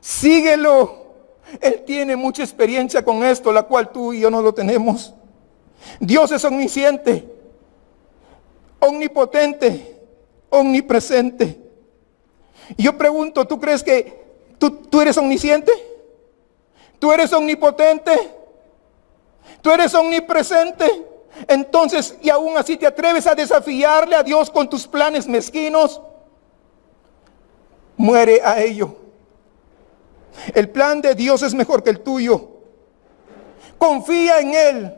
síguelo. Él tiene mucha experiencia con esto, la cual tú y yo no lo tenemos. Dios es omnisciente, omnipotente, omnipresente. Y yo pregunto, ¿tú crees que tú eres omnisciente? ¿Tú eres omnipotente? ¿Tú eres omnipresente? Entonces, y aún así te atreves a desafiarle a Dios con tus planes mezquinos. Muere a ello. El plan de Dios es mejor que el tuyo. Confía en Él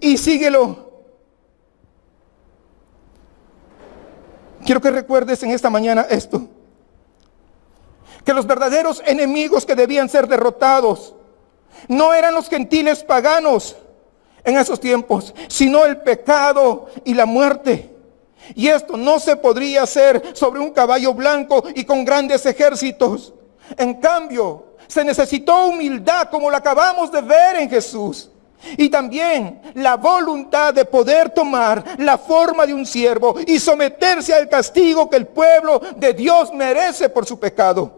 y síguelo. Quiero que recuerdes en esta mañana esto: que los verdaderos enemigos que debían ser derrotados no eran los gentiles paganos en esos tiempos, sino el pecado y la muerte. Y esto no se podría hacer sobre un caballo blanco y con grandes ejércitos. En cambio, se necesitó humildad, como la acabamos de ver en Jesús. Y también la voluntad de poder tomar la forma de un siervo y someterse al castigo que el pueblo de Dios merece por su pecado.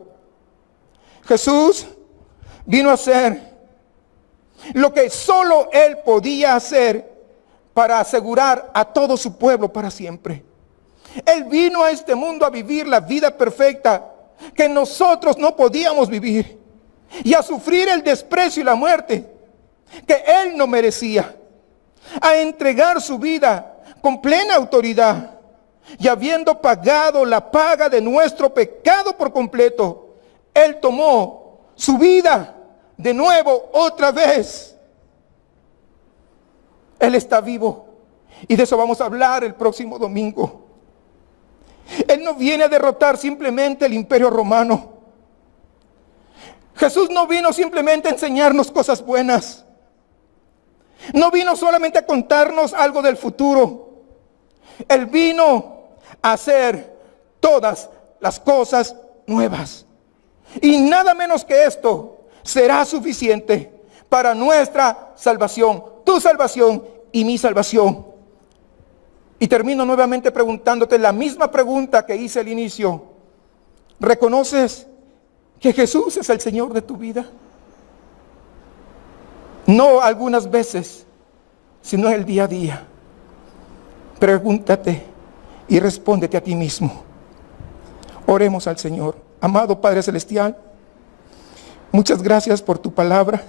Jesús vino a hacer lo que solo Él podía hacer para asegurar a todo su pueblo para siempre. Él vino a este mundo a vivir la vida perfecta que nosotros no podíamos vivir, y a sufrir el desprecio y la muerte que Él no merecía, a entregar su vida con plena autoridad, y habiendo pagado la paga de nuestro pecado por completo, Él tomó su vida de nuevo otra vez. Él está vivo, y de eso vamos a hablar el próximo domingo. Él no viene a derrotar simplemente el imperio romano. Jesús no vino simplemente a enseñarnos cosas buenas. No vino solamente a contarnos algo del futuro. Él vino a hacer todas las cosas nuevas. Y nada menos que esto será suficiente para nuestra salvación, tu salvación y mi salvación. Y termino nuevamente preguntándote la misma pregunta que hice al inicio. ¿Reconoces que Jesús es el Señor de tu vida? No algunas veces, sino en el día a día. Pregúntate y respóndete a ti mismo. Oremos al Señor. Amado Padre Celestial, muchas gracias por tu palabra.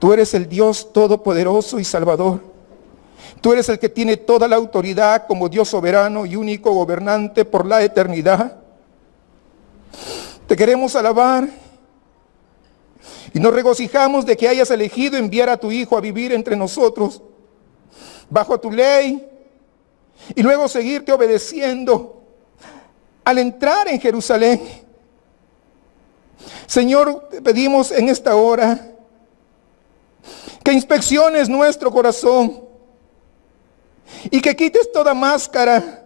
Tú eres el Dios todopoderoso y salvador. Tú eres el que tiene toda la autoridad como Dios soberano y único gobernante por la eternidad. Te queremos alabar y nos regocijamos de que hayas elegido enviar a tu Hijo a vivir entre nosotros bajo tu ley y luego seguirte obedeciendo al entrar en Jerusalén. Señor, te pedimos en esta hora que inspecciones nuestro corazón y que quites toda máscara.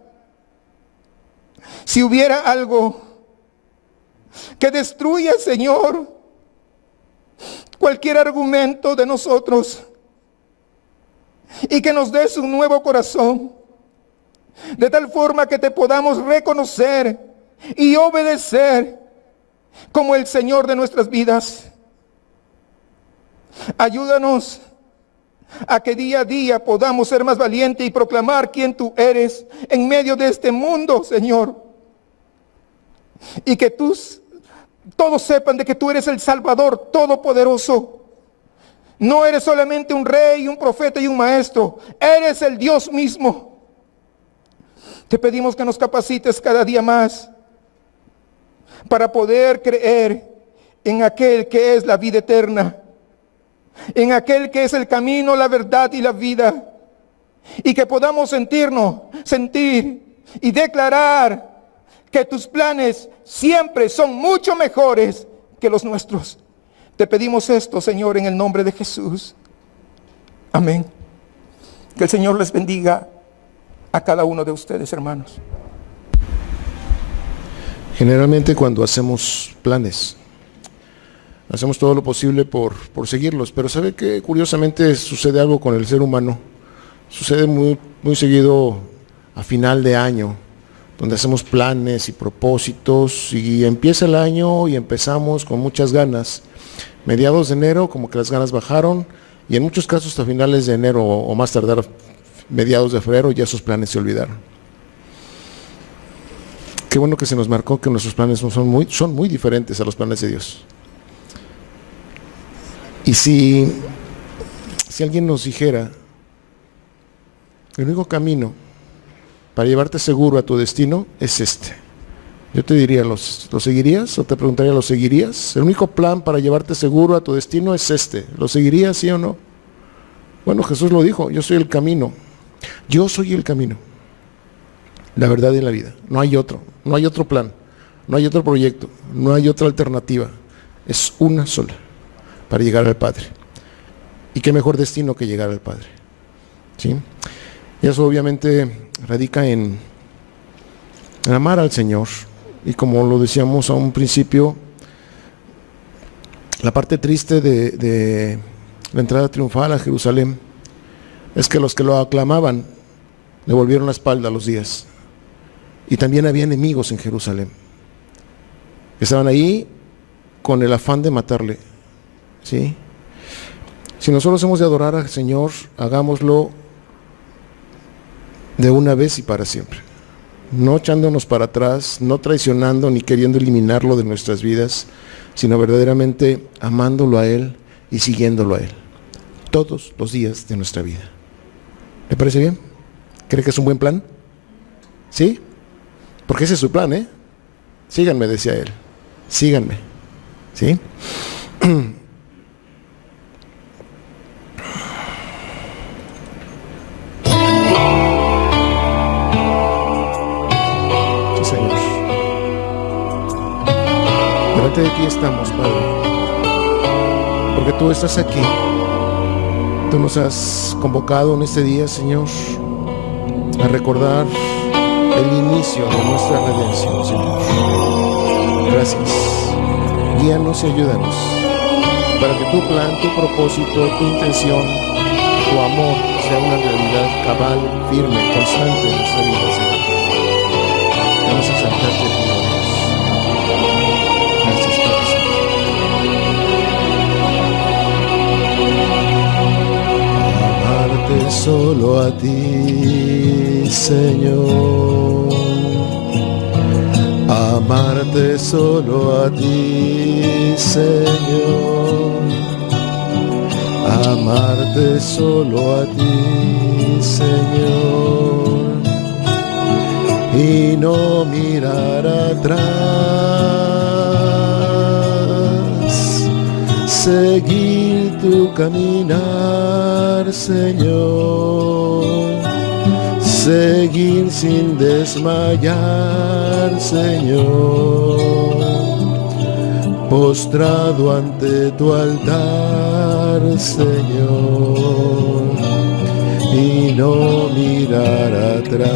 Si hubiera algo que destruya, Señor, cualquier argumento de nosotros, y que nos des un nuevo corazón, de tal forma que te podamos reconocer y obedecer como el Señor de nuestras vidas. Ayúdanos a que día a día podamos ser más valientes y proclamar quién tú eres en medio de este mundo, Señor. Y que todos sepan de que tú eres el Salvador todopoderoso. No eres solamente un rey, un profeta y un maestro. Eres el Dios mismo. Te pedimos que nos capacites cada día más para poder creer en aquel que es la vida eterna, en aquel que es el camino, la verdad y la vida, y que podamos sentir y declarar que tus planes siempre son mucho mejores que los nuestros. Te pedimos esto, Señor, en el nombre de Jesús. Amén. Que el Señor les bendiga a cada uno de ustedes, hermanos. Generalmente cuando hacemos planes, hacemos todo lo posible por seguirlos, pero ¿sabe qué? Curiosamente sucede algo con el ser humano. Sucede muy, muy seguido a final de año, donde hacemos planes y propósitos y empieza el año y empezamos con muchas ganas. Mediados de enero como que las ganas bajaron y en muchos casos hasta finales de enero o más tardar mediados de febrero ya esos planes se olvidaron. Qué bueno que se nos marcó que nuestros planes son muy diferentes a los planes de Dios. Y si alguien nos dijera, el único camino para llevarte seguro a tu destino es este, yo te diría, ¿lo seguirías? O te preguntaría, ¿lo seguirías? El único plan para llevarte seguro a tu destino es este, ¿lo seguirías, sí o no? Bueno, Jesús lo dijo, yo soy el camino, yo soy el camino, la verdad y la vida, no hay otro plan, no hay otro proyecto, no hay otra alternativa, es una sola para llegar al Padre. Y qué mejor destino que llegar al Padre, ¿sí? Y eso obviamente radica en amar al Señor. Y como lo decíamos a un principio, la parte triste de la entrada triunfal a Jerusalén es que los que lo aclamaban le volvieron la espalda a los días. Y también había enemigos en Jerusalén. Estaban ahí con el afán de matarle, ¿sí? Si nosotros hemos de adorar al Señor, hagámoslo de una vez y para siempre. No echándonos para atrás, no traicionando ni queriendo eliminarlo de nuestras vidas, sino verdaderamente amándolo a Él y siguiéndolo a Él todos los días de nuestra vida. ¿Le parece bien? ¿Cree que es un buen plan? ¿Sí? Porque ese es su plan, ¿eh? Síganme, decía Él. Síganme. ¿Sí? De ti estamos, Padre, porque tú estás aquí. Tú nos has convocado en este día, Señor, a recordar el inicio de nuestra redención, Señor. Gracias. Guíanos y ayúdanos para que tu plan, tu propósito, tu intención, tu amor sea una realidad cabal, firme, constante en nuestra vida, Señor. Vamos a exaltarte, Dios. Gracias, Padre Santo. Amarte solo a ti, Señor. Amarte solo a ti, Señor. amarte solo a ti, Señor, y no mirar atrás, seguir tu caminar, Señor, seguir sin desmayar, Señor, postrado ante tu altar, Señor, y no mirar atrás,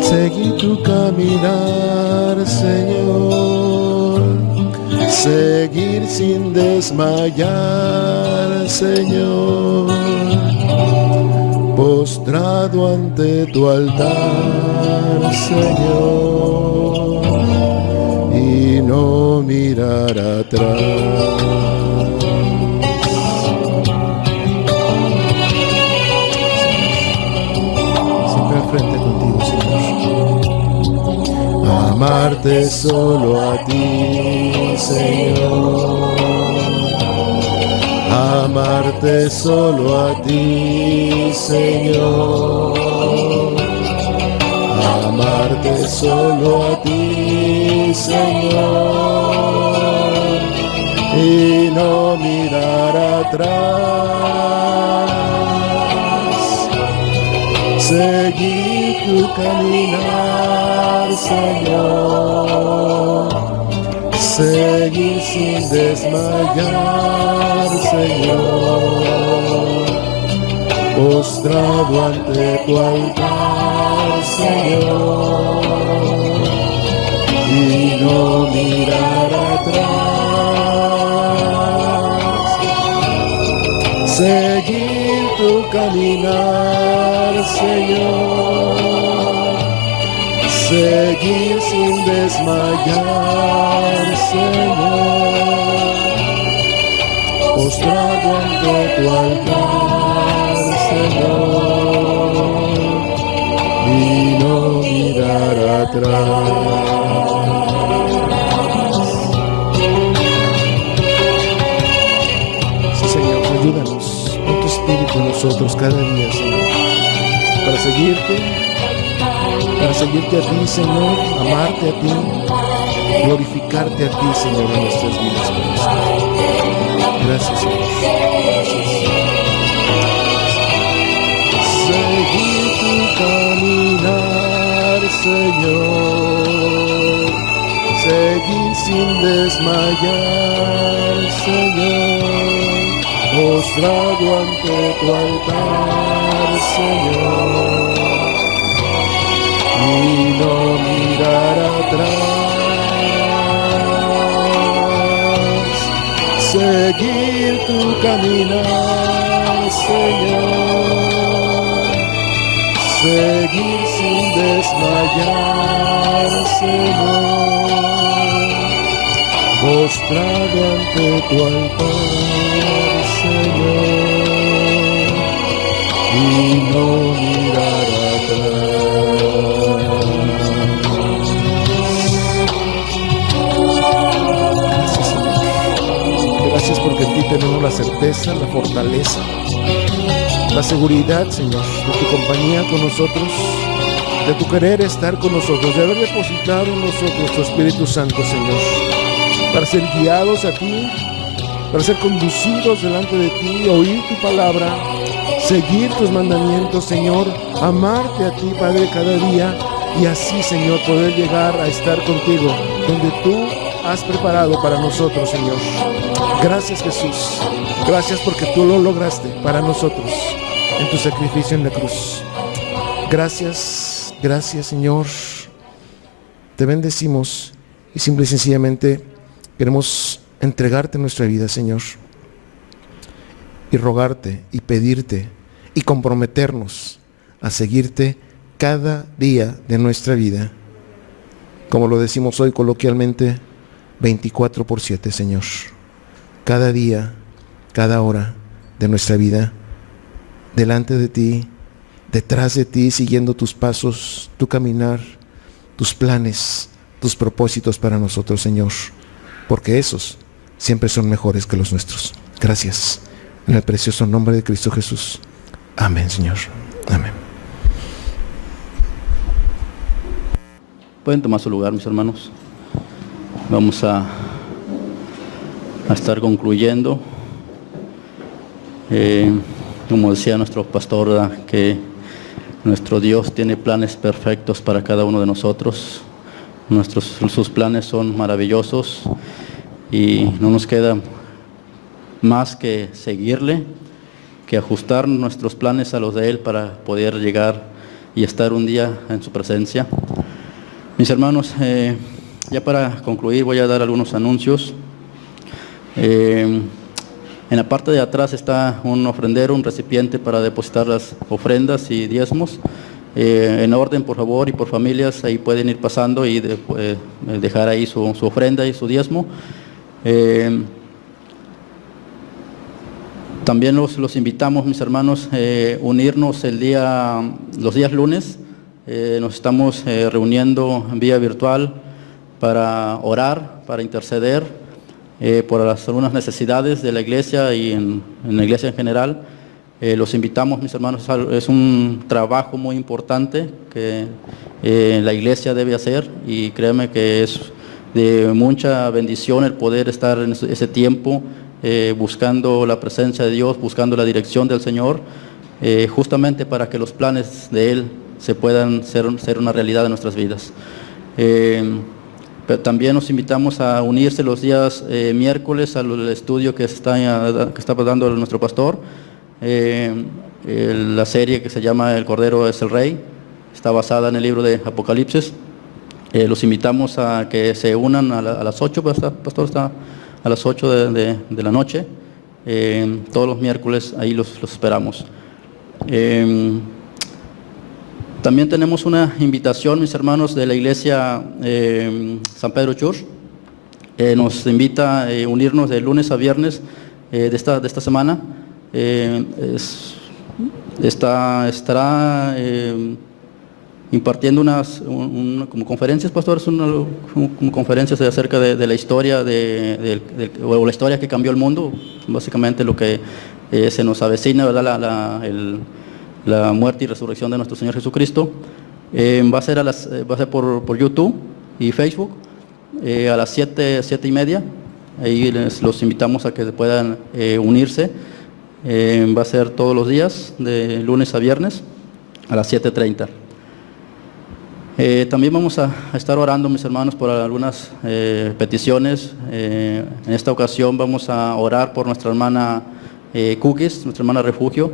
seguir tu caminar, Señor, seguir sin desmayar, Señor, postrado ante tu altar, Señor, y no mirar atrás. Siempre al frente contigo, Señor. Amarte solo a ti, Señor. Amarte solo a ti, Señor. Amarte solo a ti, Señor, y no mirar atrás, seguir tu caminar, Señor, seguir sin desmayar, Señor, postrado ante tu altar, Señor, y no mirar atrás, seguir tu caminar, Señor, seguir sin desmayar, Señor, postrado ante tu altar, Señor, y no mirar atrás. Sí, Señor, ayúdanos con tu Espíritu en nosotros cada día, Señor, para seguirte a ti, Señor, amarte a ti, glorificarte a ti, Señor, en nuestras vidas, Señor. Gracias, Señor. Gracias. Seguir tu caminar, Señor, seguir sin desmayar, Señor, postrado ante tu altar, Señor, y no mirar atrás, seguir tu caminar, Señor, seguir sin desmayar, Señor, postrado ante tu altar, Señor, y no mirar atrás. Gracias, Señor. Gracias porque en ti tenemos la certeza, la fortaleza, la seguridad, Señor, de tu compañía con nosotros, de tu querer estar con nosotros, de haber depositado en nosotros tu Espíritu Santo, Señor, para ser guiados a ti, para ser conducidos delante de ti, oír tu palabra, seguir tus mandamientos, Señor, amarte a ti, Padre, cada día, y así, Señor, poder llegar a estar contigo, donde tú has preparado para nosotros, Señor. Gracias, Jesús. Gracias porque tú lo lograste para nosotros en tu sacrificio en la cruz. Gracias, gracias, Señor. Te bendecimos y simple y sencillamente queremos entregarte nuestra vida, Señor, y rogarte y pedirte y comprometernos a seguirte cada día de nuestra vida, como lo decimos hoy coloquialmente, 24/7, Señor. Cada día, cada hora de nuestra vida, delante de ti, detrás de ti, siguiendo tus pasos, tu caminar, tus planes, tus propósitos para nosotros, Señor, porque esos siempre son mejores que los nuestros. Gracias. En el precioso nombre de Cristo Jesús. Amén, Señor. Amén. Pueden tomar su lugar, mis hermanos. Vamos a estar concluyendo. Como decía nuestro pastor, ¿verdad?, que nuestro Dios tiene planes perfectos para cada uno de nosotros. Sus planes son maravillosos y no nos queda más que seguirle, que ajustar nuestros planes a los de Él para poder llegar y estar un día en su presencia. Mis hermanos, ya para concluir voy a dar algunos anuncios. En la parte de atrás está un ofrendero, un recipiente para depositar las ofrendas y diezmos. En orden, por favor, y por familias, ahí pueden ir pasando y dejar ahí su ofrenda y su diezmo. También los invitamos, mis hermanos, unirnos los días lunes. Nos estamos reuniendo en vía virtual para orar, para interceder por algunas necesidades de la iglesia y en la iglesia en general. Los invitamos, mis hermanos, es un trabajo muy importante que la iglesia debe hacer, y créanme que es de mucha bendición el poder estar en ese tiempo buscando la presencia de Dios, buscando la dirección del Señor, justamente para que los planes de Él se puedan ser una realidad en nuestras vidas. Pero también nos invitamos a unirse los días miércoles al estudio que está dando nuestro pastor. La serie que se llama El Cordero es el Rey, está basada en el libro de Apocalipsis. Los invitamos a que se unan a las 8, pastor, está a las 8 de la noche, todos los miércoles, ahí los esperamos. También tenemos una invitación, mis hermanos, de la iglesia San Pedro Church. Nos invita a unirnos de lunes a viernes de esta semana. Estará impartiendo como conferencias, pastores, como conferencias acerca de la historia o la historia que cambió el mundo, básicamente lo que se nos avecina, ¿verdad? La muerte y resurrección de nuestro Señor Jesucristo. Va a ser por YouTube y Facebook a las 7:30. Ahí los invitamos a que puedan unirse. Va a ser todos los días, de lunes a viernes, a las 7:30. También vamos a estar orando, mis hermanos, por algunas peticiones. En esta ocasión vamos a orar por nuestra hermana Cookies, nuestra hermana Refugio.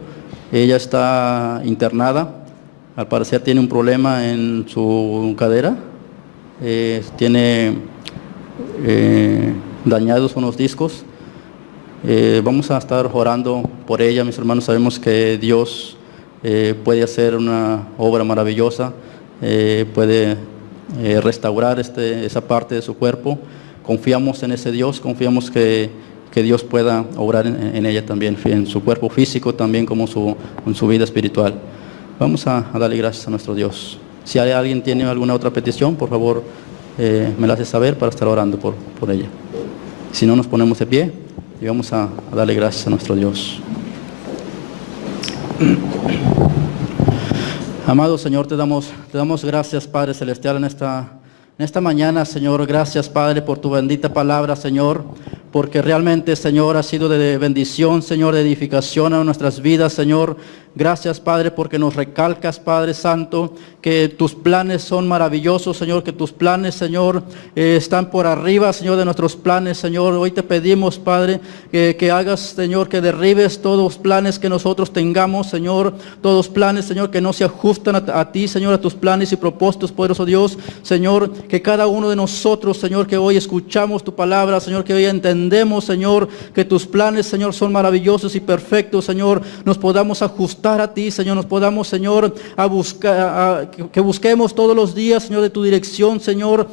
Ella está internada, al parecer tiene un problema en su cadera, tiene dañados unos discos. Vamos a estar orando por ella, mis hermanos. Sabemos que Dios puede hacer una obra maravillosa, puede restaurar esa parte de su cuerpo. Confiamos en ese Dios, confiamos que Dios pueda obrar en ella también, en su cuerpo físico, también como en su vida espiritual. Vamos a darle gracias a nuestro Dios. Si alguien tiene alguna otra petición, por favor, me la hace saber para estar orando por ella. Si no, nos ponemos de pie y vamos a darle gracias a nuestro Dios. Amado Señor, te damos gracias, Padre Celestial, en esta mañana, Señor. Gracias, Padre, por tu bendita palabra, Señor, porque realmente, Señor, ha sido de bendición, Señor, de edificación a nuestras vidas, Señor. Gracias, Padre, porque nos recalcas, Padre Santo, que tus planes son maravillosos, Señor, que tus planes, Señor, están por arriba, Señor, de nuestros planes, Señor. Hoy te pedimos, Padre, que hagas, Señor, que derribes todos los planes que nosotros tengamos, Señor, todos planes, Señor, que no se ajustan a ti, Señor, a tus planes y propósitos, poderoso Dios. Señor, que cada uno de nosotros, Señor, que hoy escuchamos tu palabra, Señor, que hoy entendemos, Señor, que tus planes, Señor, son maravillosos y perfectos, Señor, nos podamos ajustar ajustar a ti, Señor, nos podamos, Señor, que busquemos todos los días, Señor, de tu dirección, Señor.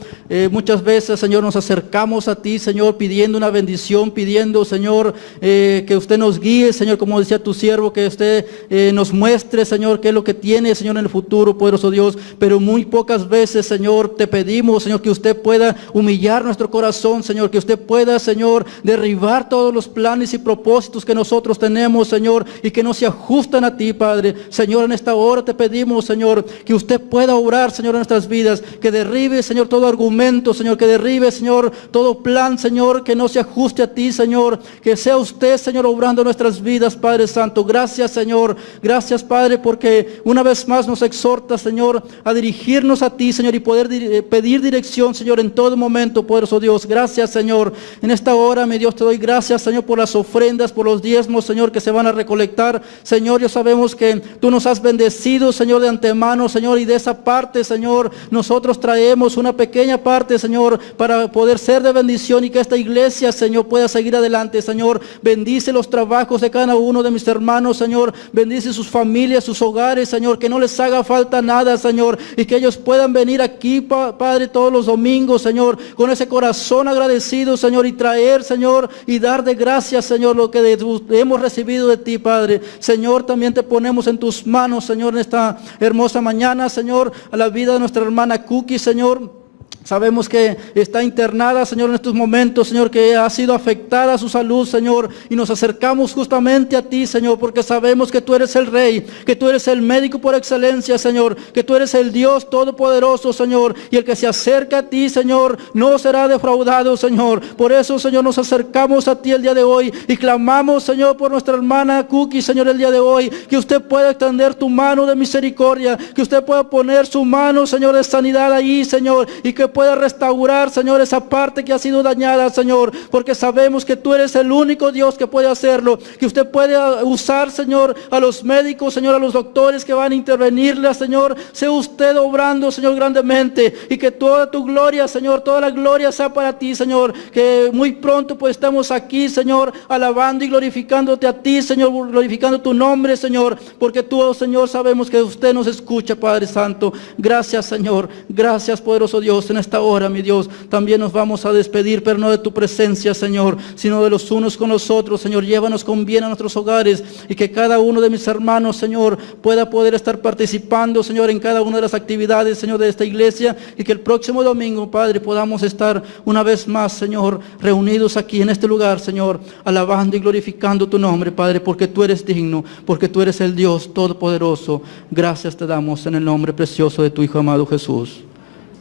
Muchas veces, Señor, nos acercamos a ti, Señor, pidiendo una bendición, pidiendo, Señor, que usted nos guíe, Señor, como decía tu siervo, que usted nos muestre, Señor, qué es lo que tiene, Señor, en el futuro, poderoso Dios. Pero muy pocas veces, Señor, te pedimos, Señor, que usted pueda humillar nuestro corazón, Señor, que usted pueda, Señor, derribar todos los planes y propósitos que nosotros tenemos, Señor, y que no se ajustan a ti, Padre. Señor, en esta hora te pedimos, Señor, que usted pueda obrar, Señor, en nuestras vidas, que derribe, Señor, todo argumento, Señor, que derribe, Señor, todo plan, Señor, que no se ajuste a ti, Señor, que sea usted, Señor, obrando en nuestras vidas, Padre Santo. Gracias, Señor, gracias, Padre, porque una vez más nos exhorta, Señor, a dirigirnos a ti, Señor, y poder pedir dirección, Señor, en todo momento, poderoso Dios. Gracias, Señor. En esta hora, mi Dios, te doy gracias, Señor, por las ofrendas, por los diezmos, Señor, que se van a recolectar. Señor, ya sabemos que tú nos has bendecido, Señor, de antemano, Señor, y de esa parte, Señor, nosotros traemos una pequeña parte, Señor, para poder ser de bendición y que esta iglesia, Señor, pueda seguir adelante. Señor, bendice los trabajos de cada uno de mis hermanos, Señor, bendice sus familias, sus hogares, Señor, que no les haga falta nada, Señor, y que ellos puedan venir aquí, Padre, todos los domingos, Señor, con ese corazón agradecido, Señor, y traer, Señor, y dar de gracias, Señor, lo que hemos recibido de ti, Padre. Señor, también te ponemos en tus manos, Señor, en esta hermosa mañana, Señor, a la vida de nuestra hermana Cookie, Señor. Sabemos que está internada, Señor, en estos momentos, Señor, que ha sido afectada su salud, Señor, y nos acercamos justamente a ti, Señor, porque sabemos que tú eres el Rey, que tú eres el médico por excelencia, Señor, que tú eres el Dios todopoderoso, Señor, y el que se acerca a ti, Señor, no será defraudado, Señor. Por eso, Señor, nos acercamos a ti el día de hoy y clamamos, Señor, por nuestra hermana Cookie, Señor, el día de hoy, que usted pueda extender tu mano de misericordia, que usted pueda poner su mano, Señor, de sanidad ahí, Señor, y que pueda restaurar, Señor, esa parte que ha sido dañada, Señor, porque sabemos que tú eres el único Dios que puede hacerlo, que usted puede usar, Señor, a los médicos, Señor, a los doctores que van a intervenirle, Señor, sea usted obrando, Señor, grandemente, y que toda tu gloria, Señor, toda la gloria sea para ti, Señor, que muy pronto pues estamos aquí, Señor, alabando y glorificándote a ti, Señor, glorificando tu nombre, Señor, porque tú, oh, Señor, sabemos que usted nos escucha, Padre Santo. Gracias, Señor, gracias, poderoso Dios. En esta hora, mi Dios, también nos vamos a despedir, pero no de tu presencia, Señor, sino de los unos con los otros, Señor. Llévanos con bien a nuestros hogares y que cada uno de mis hermanos, Señor, pueda poder estar participando, Señor, en cada una de las actividades, Señor, de esta iglesia, y que el próximo domingo, Padre, podamos estar una vez más, Señor, reunidos aquí en este lugar, Señor, alabando y glorificando tu nombre, Padre, porque tú eres digno, porque tú eres el Dios todopoderoso. Gracias te damos en el nombre precioso de tu Hijo amado Jesús.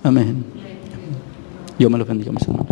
Amén. Dios me los bendiga, mis hermanos.